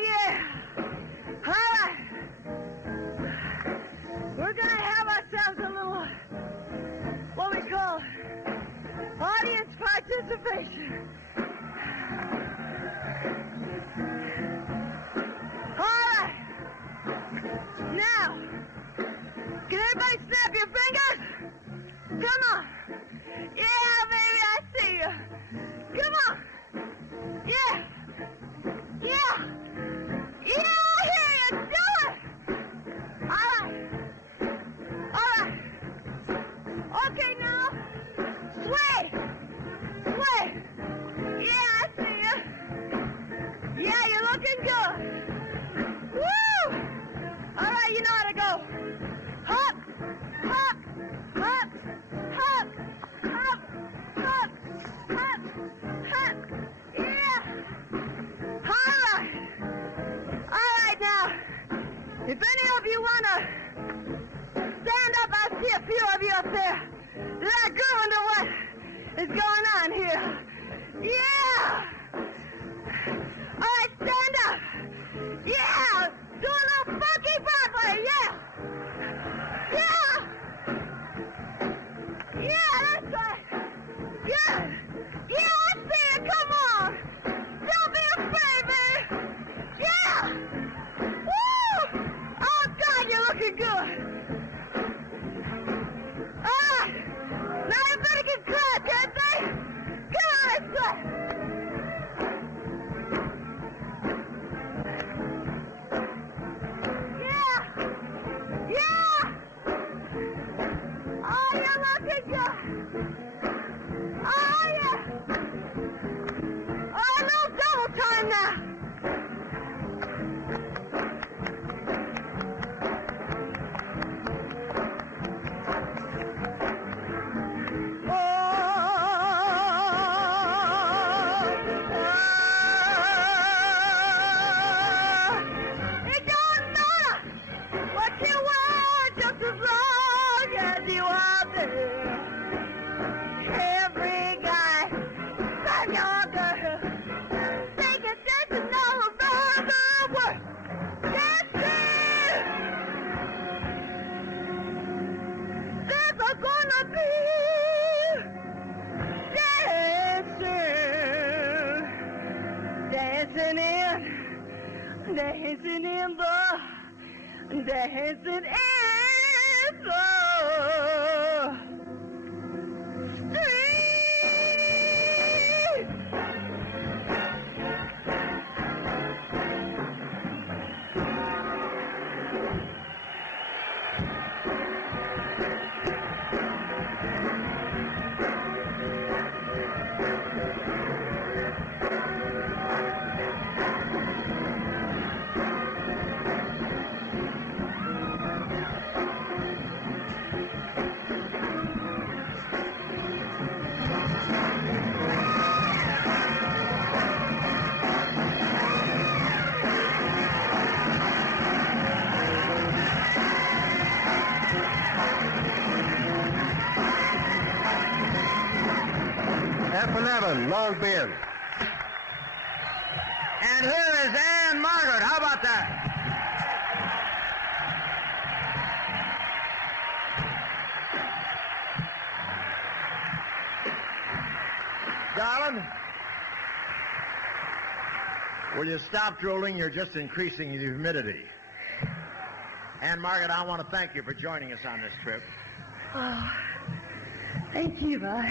Yeah. All right. We're going to have ourselves a little, what we call, audience participation. Now, can everybody snap your fingers? Come on. Yeah, baby, I see you. Come on. Yeah. Yeah. Yeah, I hear you. Do it. All right. All right. Okay, now. Sway. Sway. Yeah, I see you. Yeah, you're looking good. Woo! All right, you know how to go. Hop, hop, hop, hop, hop, hop, hop, hop. Yeah. All right. All right, now, if any of you want to stand up, I see a few of you up there. Let go into what is going on here. Yeah. All right, stand up. now. It don't matter what you wear, just as long as you are there. Every guy, son your girl, think it's dancing all around the world. Dancing! There's gonna be dancing in the dancing in the street. F11, Long Bend. And here is Anne Margaret. How about that? Darling, will you stop drooling? You're just increasing the humidity. Anne Margaret, I want to thank you for joining us on this trip. Oh, thank you, Bob.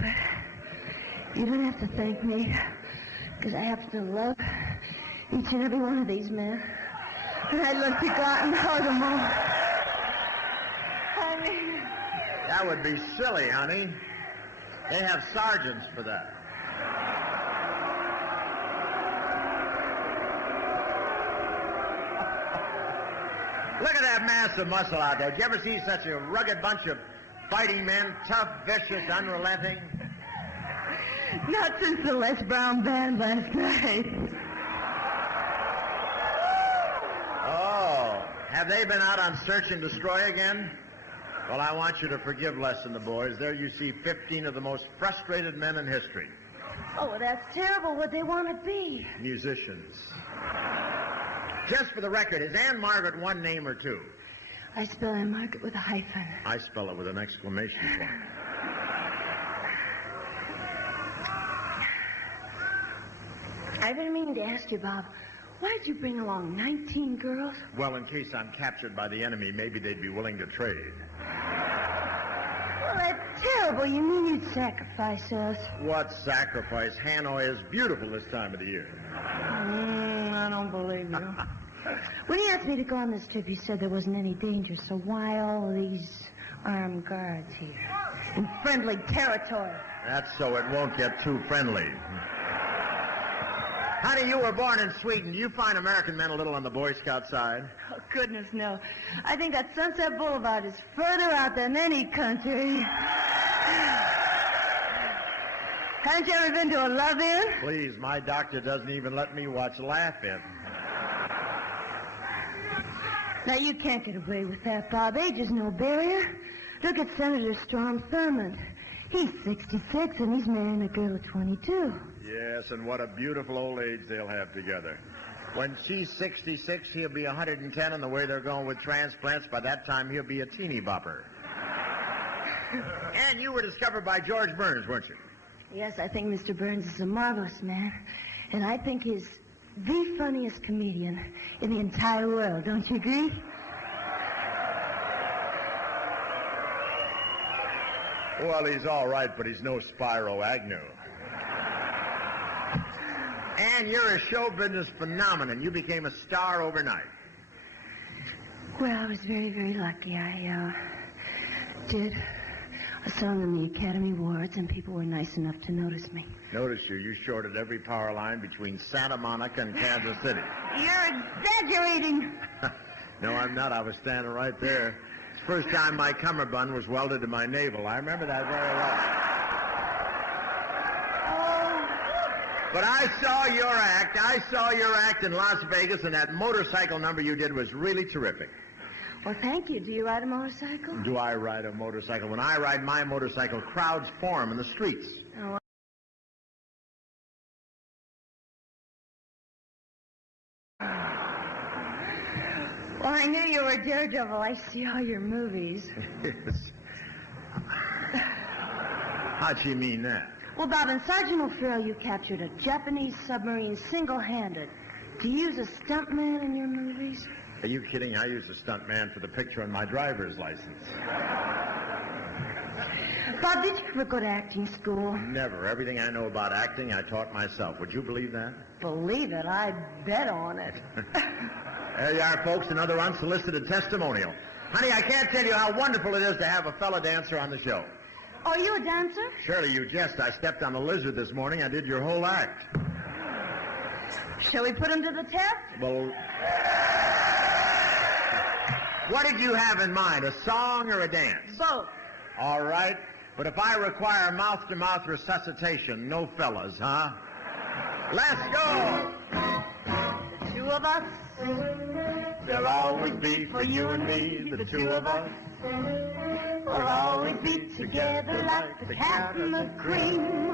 But you don't have to thank me, because I happen to love each and every one of these men. And I'd love to go out and hug them all. I mean... That would be silly, honey. They have sergeants for that. Look at that mass of muscle out there. Did you ever see such a rugged bunch of fighting men? Tough, vicious, unrelenting? Not since the Les Brown band last night. Oh, have they been out on search and destroy again? Well, I want you to forgive Les and the boys. There you see 15 of the most frustrated men in history. Oh, well, that's terrible. What they want to be. Musicians. Just for the record, is Anne Margaret one name or two? I spell Anne Margaret with a hyphen. I spell it with an exclamation point. I've been meaning to ask you, Bob, why'd you bring along 19 girls? Well, in case I'm captured by the enemy, maybe they'd be willing to trade. Well, that's terrible. You mean you'd sacrifice us? What sacrifice? Hanoi is beautiful this time of the year. I don't believe you. When he asked me to go on this trip, you said there wasn't any danger, so why all these armed guards here? In friendly territory. That's so it won't get too friendly. Honey, you were born in Sweden. Do you find American men a little on the Boy Scout side? Oh, goodness, no. I think that Sunset Boulevard is further out than any country. Haven't you ever been to a love-in? Please, my doctor doesn't even let me watch Laugh-In. Now, you can't get away with that, Bob. Age is no barrier. Look at Senator Strom Thurmond. He's 66, and he's marrying a girl of 22. Yes, and what a beautiful old age they'll have together. When she's 66, he'll be 110, and the way they're going with transplants, by that time he'll be a teeny bopper. And you were discovered by George Burns, weren't you? Yes, I think Mr. Burns is a marvelous man, and I think he's the funniest comedian in the entire world. Don't you agree? Well, he's all right, but he's no Spyro Agnew. And you're a show business phenomenon. You became a star overnight. Well, I was very, very lucky. I did I sung in the Academy Awards, and people were nice enough to notice me. Notice you. You shorted every power line between Santa Monica and Kansas City. You're exaggerating. No, I'm not. I was standing right there. It's the first time my cummerbund was welded to my navel. I remember that very well. But I saw your act. I saw your act in Las Vegas, and that motorcycle number you did was really terrific. Well, thank you. Do you ride a motorcycle? Do I ride a motorcycle? When I ride my motorcycle, crowds form in the streets. Oh, well, I knew you were Daredevil. I see all your movies. Yes. How'd she mean that? Well, Bob, in Sergeant O'Farrell, you captured a Japanese submarine single-handed. Do you use a stuntman in your movies? Are you kidding? I use a stuntman for the picture on my driver's license. Bob, did you ever go to acting school? Never. Everything I know about acting, I taught myself. Would you believe that? Believe it. I bet on it. There you are, folks, another unsolicited testimonial. Honey, I can't tell you how wonderful it is to have a fellow dancer on the show. Oh, are you a dancer? Shirley, you jest. I stepped on a lizard this morning. I did your whole act. Shall we put him to the test? Well, what did you have in mind, a song or a dance? Both. All right. But if I require mouth-to-mouth resuscitation, no fellas, huh? Let's go! The two of us. There'll always be for you and me, the two of us. We'll always be together like the cat and the cream.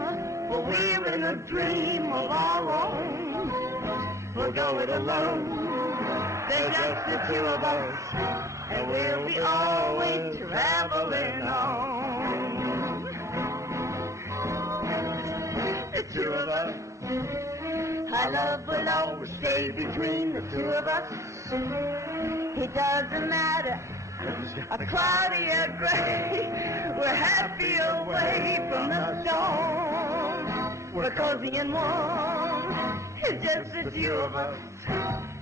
For we're in a dream of our own. We'll go it alone. There's just the two of us, and we'll be always traveling on. The two of us. Our love will always stay between the two of us. It doesn't matter, a cloudy or gray. We're happy away from the storm. We're cozy and warm. It's just the two of us,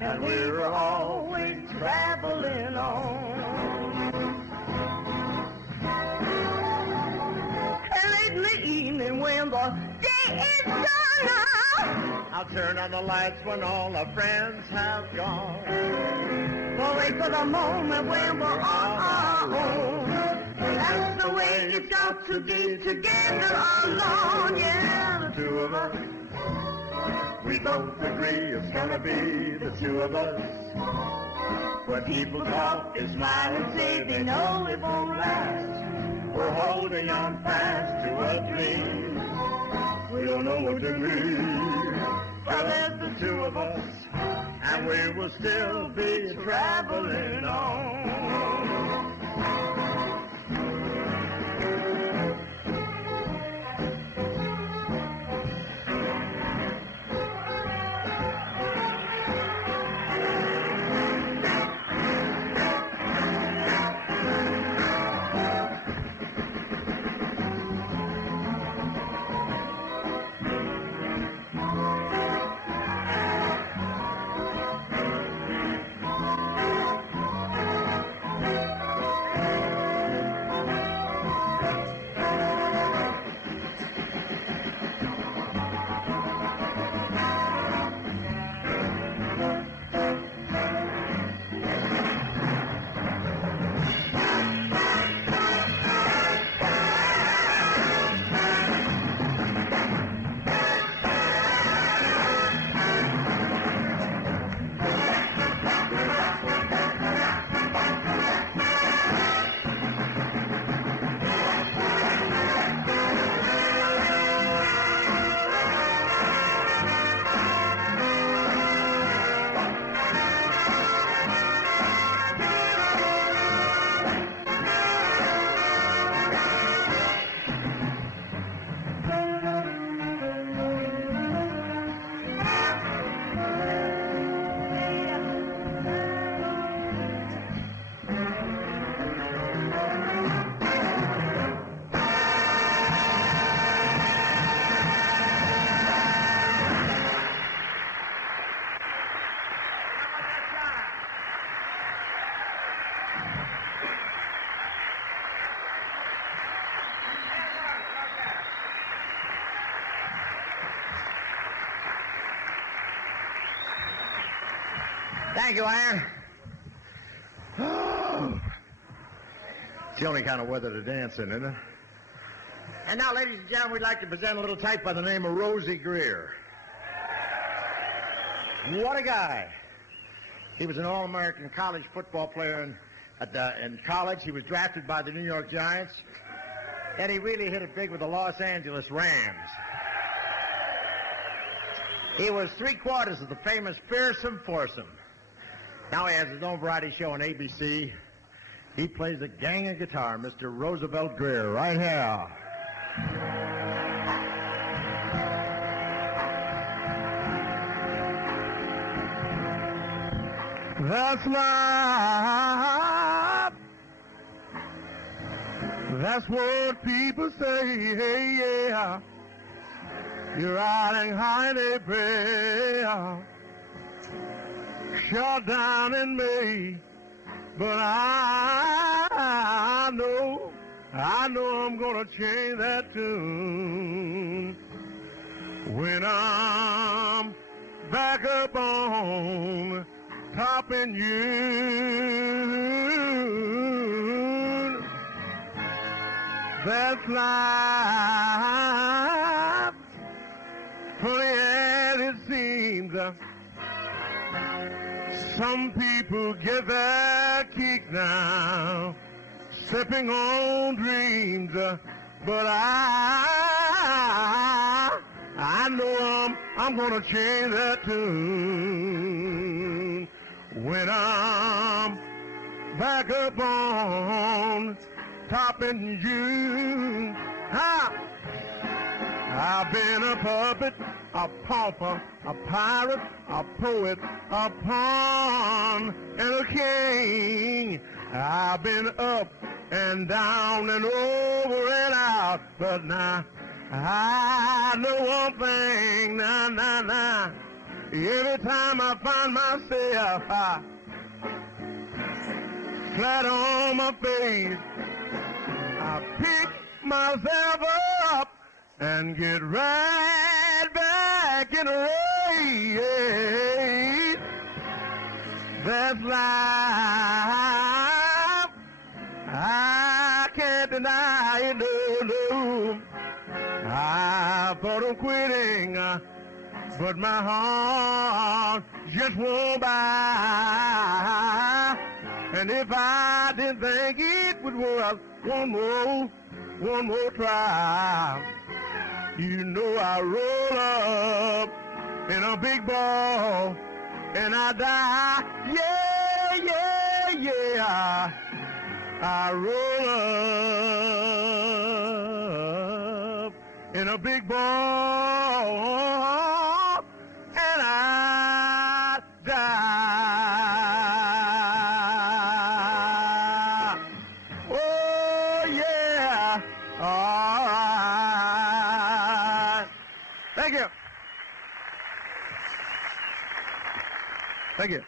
and we're always traveling on. And late in the evening when the day is done, I'll turn on the lights when all our friends have gone. we'll wait for the moment when we're on our own. That's the way it's got to be, together alone. Yeah, the two of us. We both agree it's gonna be the two of us. When people talk and smile and say they know it won't last, we're holding on fast to a dream. We don't know what to be, but there's the two of us, and we will still be traveling on. Thank you, Iron. Oh. It's the only kind of weather to dance in, isn't it? And now, ladies and gentlemen, we'd like to present a little type by the name of Rosie Greer. What a guy. He was an All-American college football player in college. He was drafted by the New York Giants. And he really hit it big with the Los Angeles Rams. He was 3/4 of the famous Fearsome Foursome. Now he has his own variety show on ABC. He plays a gang of guitar, Mr. Roosevelt Greer, right here. That's life. That's what people say, hey, yeah. You're riding high in April, shot down in May. But I know I'm gonna change that tune when I'm back up on top in June. That's life, funny as it seems. Some people get their kick now, stepping on dreams, but I know I'm gonna change that tune when I'm back up on top in June. Ha! I've been a puppet, a pauper, a pirate, a poet, a pawn, and a king. I've been up and down and over and out, but now I know one thing, nah. Every time I find myself flat on my face, I pick myself up and get right back in a race. That's life. I can't deny it, no. I thought of quitting, but my heart just won't buy. And if I didn't think it would work one more try, you know I roll up in a big ball and I die. Yeah. I roll up in a big ball and I die. Oh yeah. All right. Thank you. Thank you.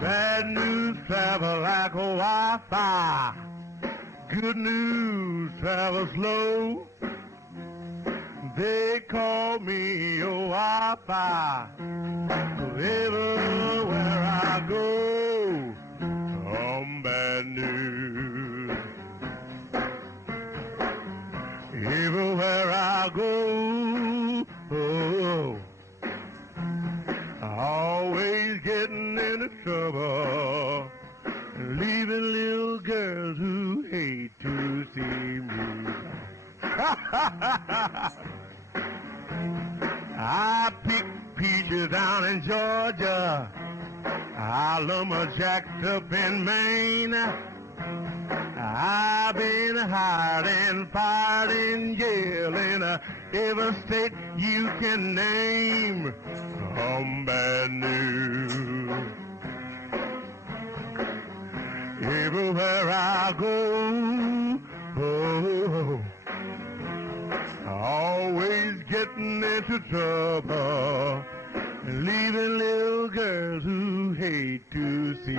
Bad news travel like a Wi-Fi. Good news travel slow. They call me a Wi-Fi. Everywhere I go, I'm bad news. Everywhere I go, always getting into trouble, leaving little girls who hate to see me. I pick peaches down in Georgia, I lumberjacked up in Maine. I've been hired and fired and jailed in every state you can name. I'm bad news. Everywhere I go, always getting into trouble, leaving little girls who hate to see.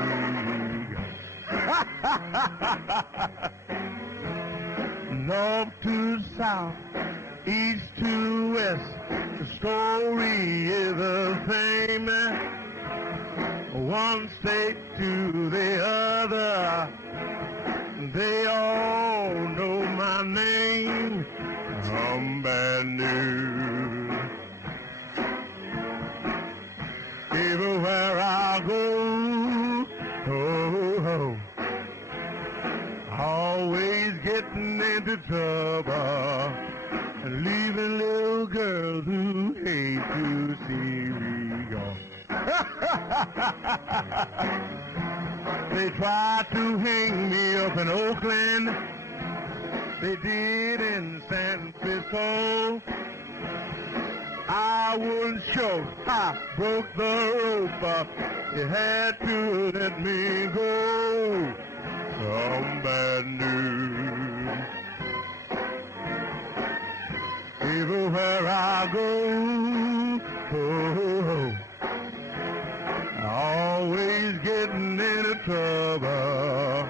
North to south, east to west, the story is the same. One state to the other, they all know my name. I'm bad news. Everywhere I go, oh, always getting into trouble, and leaving little girls who hate to see me go. They tried to hang me up in Oakland. They did in San Francisco. I wouldn't show. I broke the rope. You had to let me go. Some bad news. Everywhere I go, oh, always getting into trouble,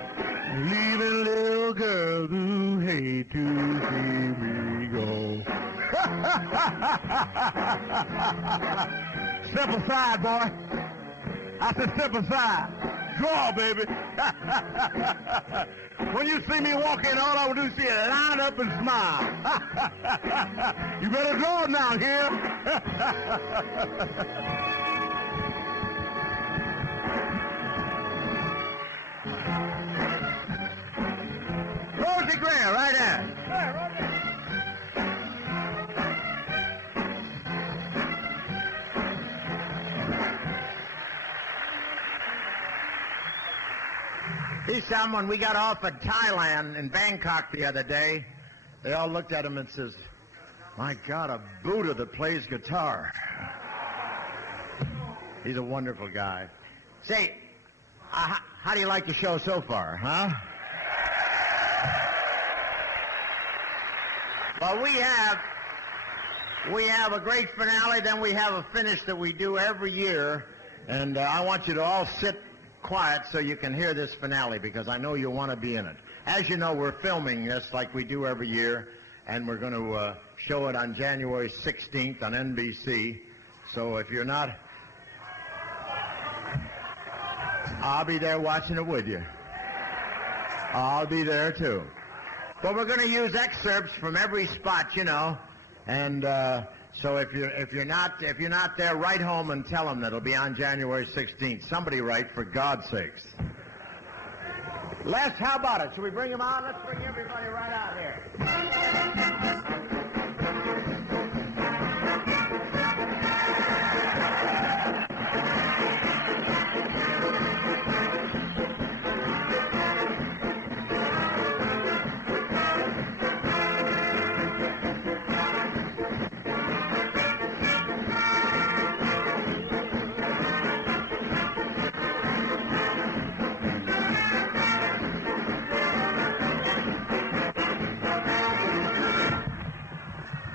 leaving little girls who hate to see me go. Step aside, boy. I said step aside. Draw, baby. When you see me walk in, all I would do is see you line up and smile. You better draw now, here. Rosie Gray, right there. He's someone we got off at Thailand in Bangkok the other day. They all looked at him and says, "My God, a Buddha that plays guitar." He's a wonderful guy. Say, how do you like the show so far, huh? Well, we have a great finale, then we have a finish that we do every year, and I want you to all sit quiet so you can hear this finale, because I know you'll want to be in it. As you know, we're filming this like we do every year, and we're going to show it on January 16th on NBC. So if you're not, I'll be there watching it with you. I'll be there too. But we're going to use excerpts from every spot, you know, and so if you're not there, write home and tell them that it'll be on January 16th. Somebody write, for God's sakes. Les, how about it? Should we bring them out? Let's bring everybody right out here.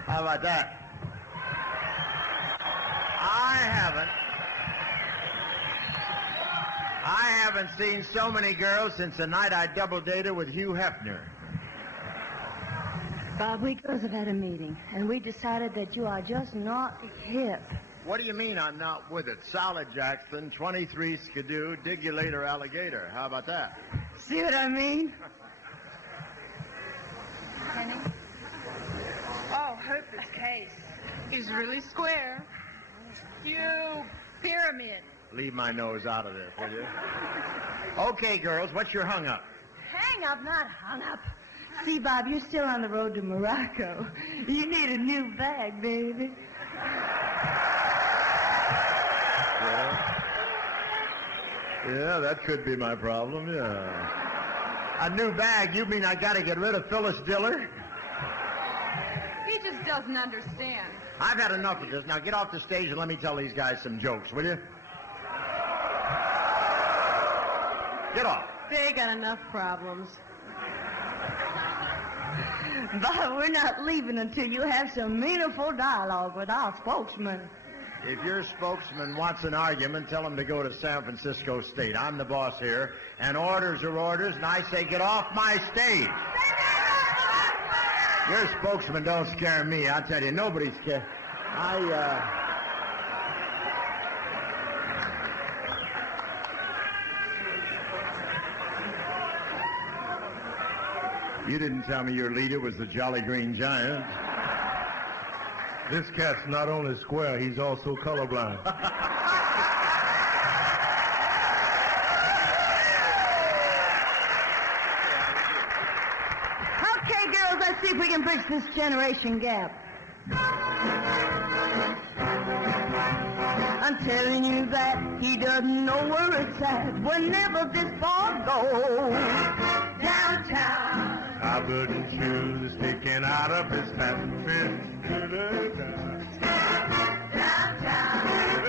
How about that? I haven't seen so many girls since the night I double dated with Hugh Hefner. Bob, we girls have had a meeting, and we decided that you are just not hip. What do you mean I'm not with it? Solid, Jackson, 23 Skidoo, dig you later, alligator. How about that? See what I mean? Penny? Oh, Hopeless Case is really square. You pyramid. Leave my nose out of this, will you? Okay, girls, what's your hung-up? Hang up, not hung up. See, Bob, you're still on the road to Morocco. You need a new bag, baby. Yeah, that could be my problem, yeah. A new bag? You mean I gotta get rid of Phyllis Diller? He just doesn't understand. I've had enough of this. Now get off the stage and let me tell these guys some jokes, will you? Get off. They got enough problems. Bob, we're not leaving until you have some meaningful dialogue with our spokesman. If your spokesman wants an argument, tell him to go to San Francisco State. I'm the boss here, and orders are orders, and I say get off my stage. Your spokesman don't scare me. I tell you, nobody's scared. You didn't tell me your leader was the Jolly Green Giant. This cat's not only square, he's also colorblind. Okay, girls, let's see if we can bridge this generation gap. I'm telling you that he doesn't know where it's at whenever this ball goes downtown. I wouldn't choose sticking out of his fat fist. Downtown.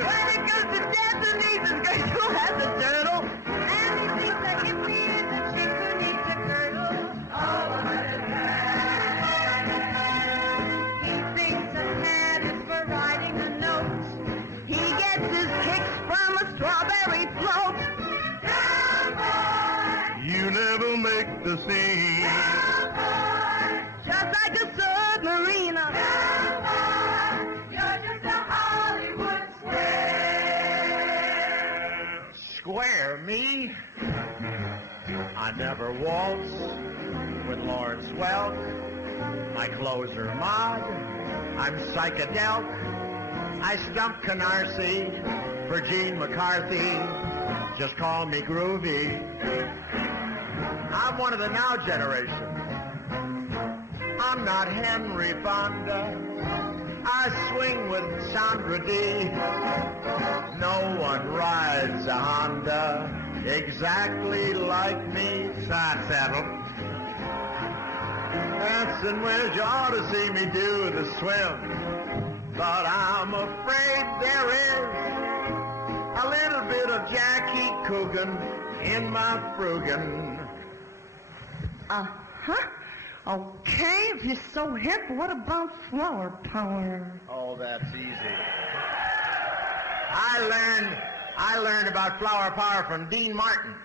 When it goes to dancing, he's as graceful as a turtle. And he thinks that if he is a chick who needs a girdle, oh, what a man. He thinks a hat is for riding a note. He gets his kicks from a strawberry float. Down, boy. You never make the scene. Down, boy. Just like a submarine. Down, boy. You're just a Hollywood square. Square, me? I never waltz with Lawrence Welk. My clothes are mod. I'm psychedelic. I stumped Canarsie for Gene McCarthy. Just call me groovy. I'm one of the now generation. I'm not Henry Fonda. I swing with Sandra Dee. No one rides a Honda exactly like me. Side saddle. Dancing with you ought to see me do the swim. But I'm afraid there is a little bit of Jackie Coogan in my Frugan. Uh-huh. Okay, if you're so hip, what about flower power? Oh, that's easy. I learned about flower power from Dean Martin.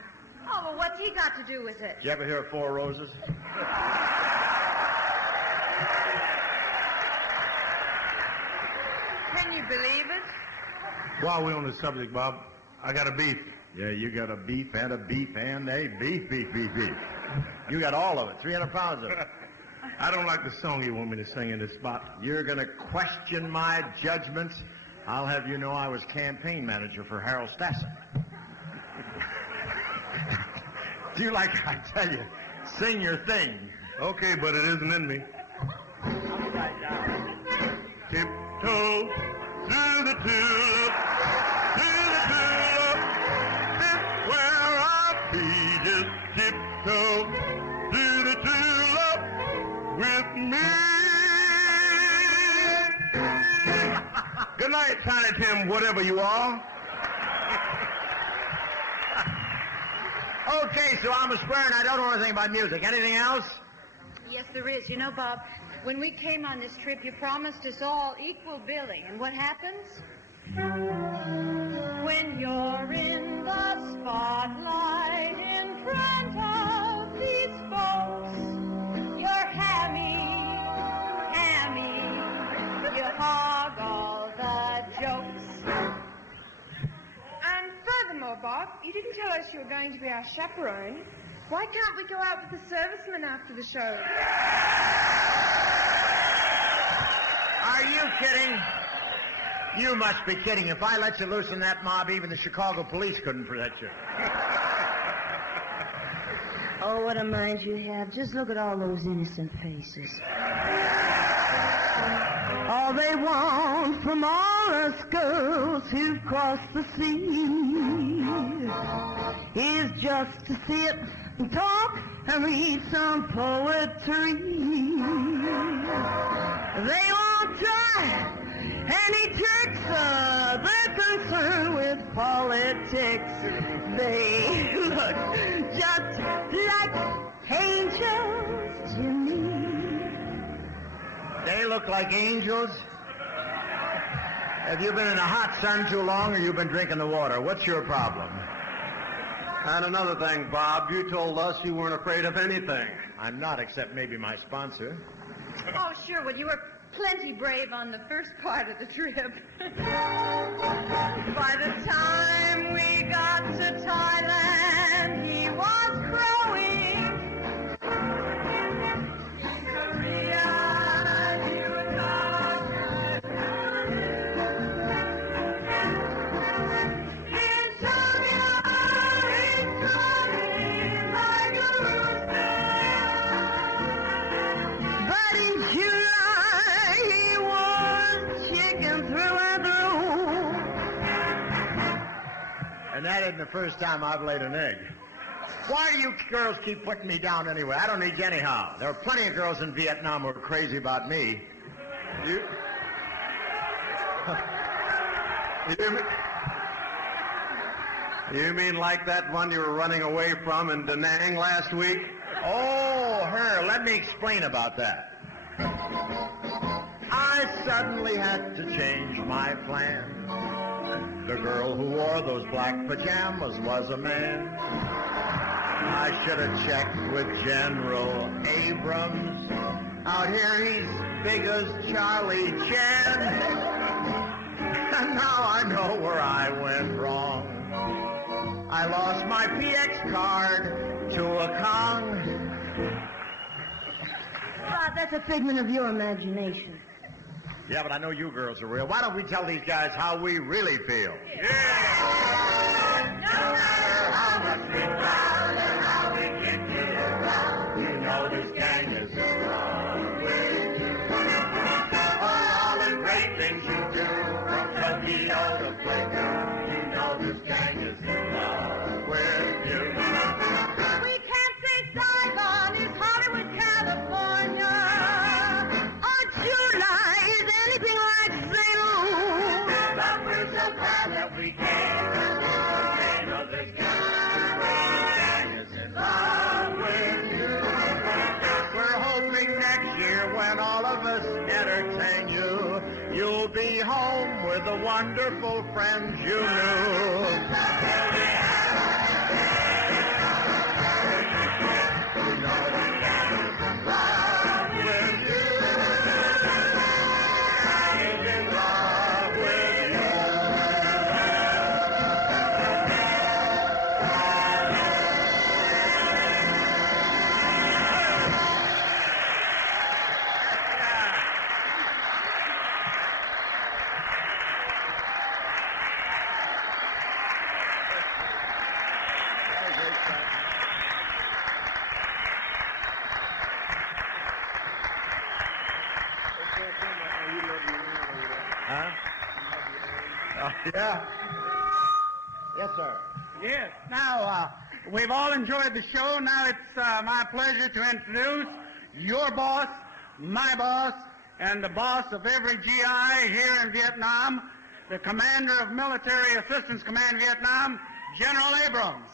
Oh, well, what's he got to do with it? Did you ever hear of Four Roses? Can you believe it? While we're on the subject, Bob, I got a beef. Yeah, you got a beef and a beef and a beef. You got all of it, 300 pounds of it. I don't like the song you want me to sing in this spot. You're going to question my judgments. I'll have you know I was campaign manager for Harold Stassen. Do you like I tell you? Sing your thing. Okay, but it isn't in me. Tiptoe through the tulip, it's where I'll be. Just tiptoe through the tulip with me. Good night, Tiny Tim, whatever you are. Okay, so I'm a square and I don't know anything about music. Anything else? Yes, there is. You know, Bob, when we came on this trip, you promised us all equal billing. And what happens? When you're in the spotlight in front of these folks, you're hammy, you hog all the jokes. And furthermore, Bob, you didn't tell us you were going to be our chaperone. Why can't we go out with the servicemen after the show? Are you kidding? You must be kidding. If I let you loose in that mob, even the Chicago police couldn't protect you. Oh, what a mind you have. Just look at all those innocent faces. All they want from all us girls who've crossed the sea is just to sit and talk and read some poetry. They won't try any tricks. They're concerned with politics. They look just like angels to me. They look like angels? Have you been in the hot sun too long, or you've been drinking the water? What's your problem? And another thing, Bob, you told us you weren't afraid of anything. I'm not, except maybe my sponsor. Oh, sure. Well, you were plenty brave on the first part of the trip. By the time we got to Thailand, he was growing. In Korea, he was talking. In China, he's crowing like a rooster. But in July, he was chicken through and through. And that isn't the first time I've laid an egg. Why do you girls keep putting me down anyway? I don't need you anyhow. There are plenty of girls in Vietnam who are crazy about me. You mean like that one you were running away from in Da Nang last week? Oh, her. Let me explain about that. I suddenly had to change my plan. The girl who wore those black pajamas was a man. I should have checked with General Abrams. Out here he's big as Charlie Chan. And now I know where I went wrong. I lost my PX card to a Kong. Bob, that's a figment of your imagination. Yeah, but I know you girls are real. Why don't we tell these guys how we really feel? No matter how much we found and how we kick it around, you know this gang is in love with you. For all the great things you do, from Tokyo to Plato, you know this gang is in love with you. We can't say Saigon is Hollywood, California. Or July is anything like St. Louis. But we're so glad that we came. You know this gang is in love with you. We're hoping next year when all of us entertain you, you'll be home with the wonderful friends you knew. Yeah. Yes, sir. Yes. Now, we've all enjoyed the show. Now it's my pleasure to introduce your boss, my boss, and the boss of every GI here in Vietnam, the Commander of Military Assistance Command Vietnam, General Abrams.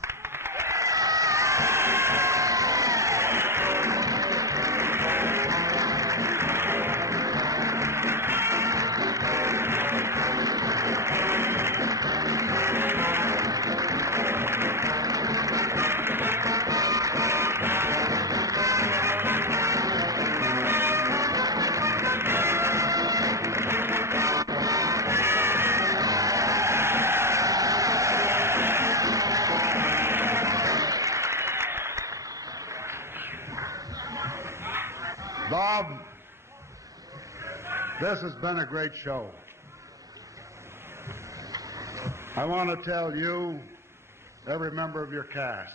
Bob, this has been a great show. I want to tell you, every member of your cast,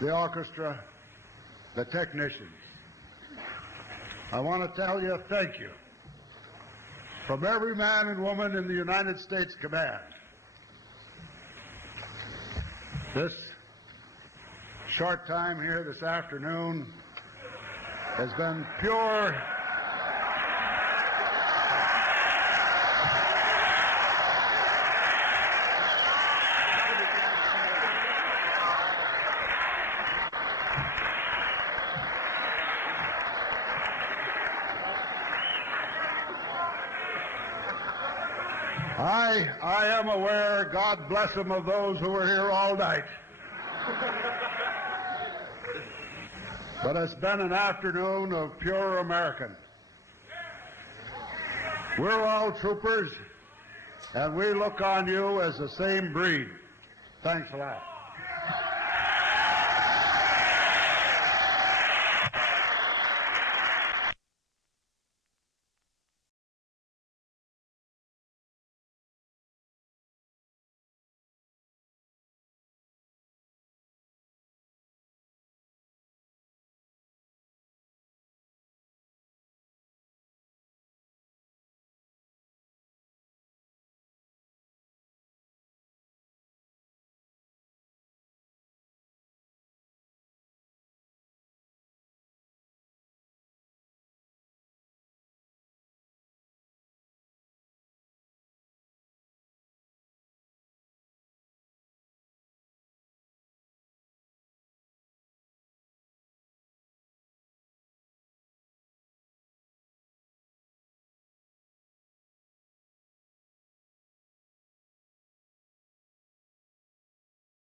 the orchestra, the technicians, I want to tell you thank you from every man and woman in the United States Command. This short time here this afternoon has been pure I am aware, God bless them, of those who were here all night. But it's been an afternoon of pure American. We're all troopers, and we look on you as the same breed. Thanks a lot.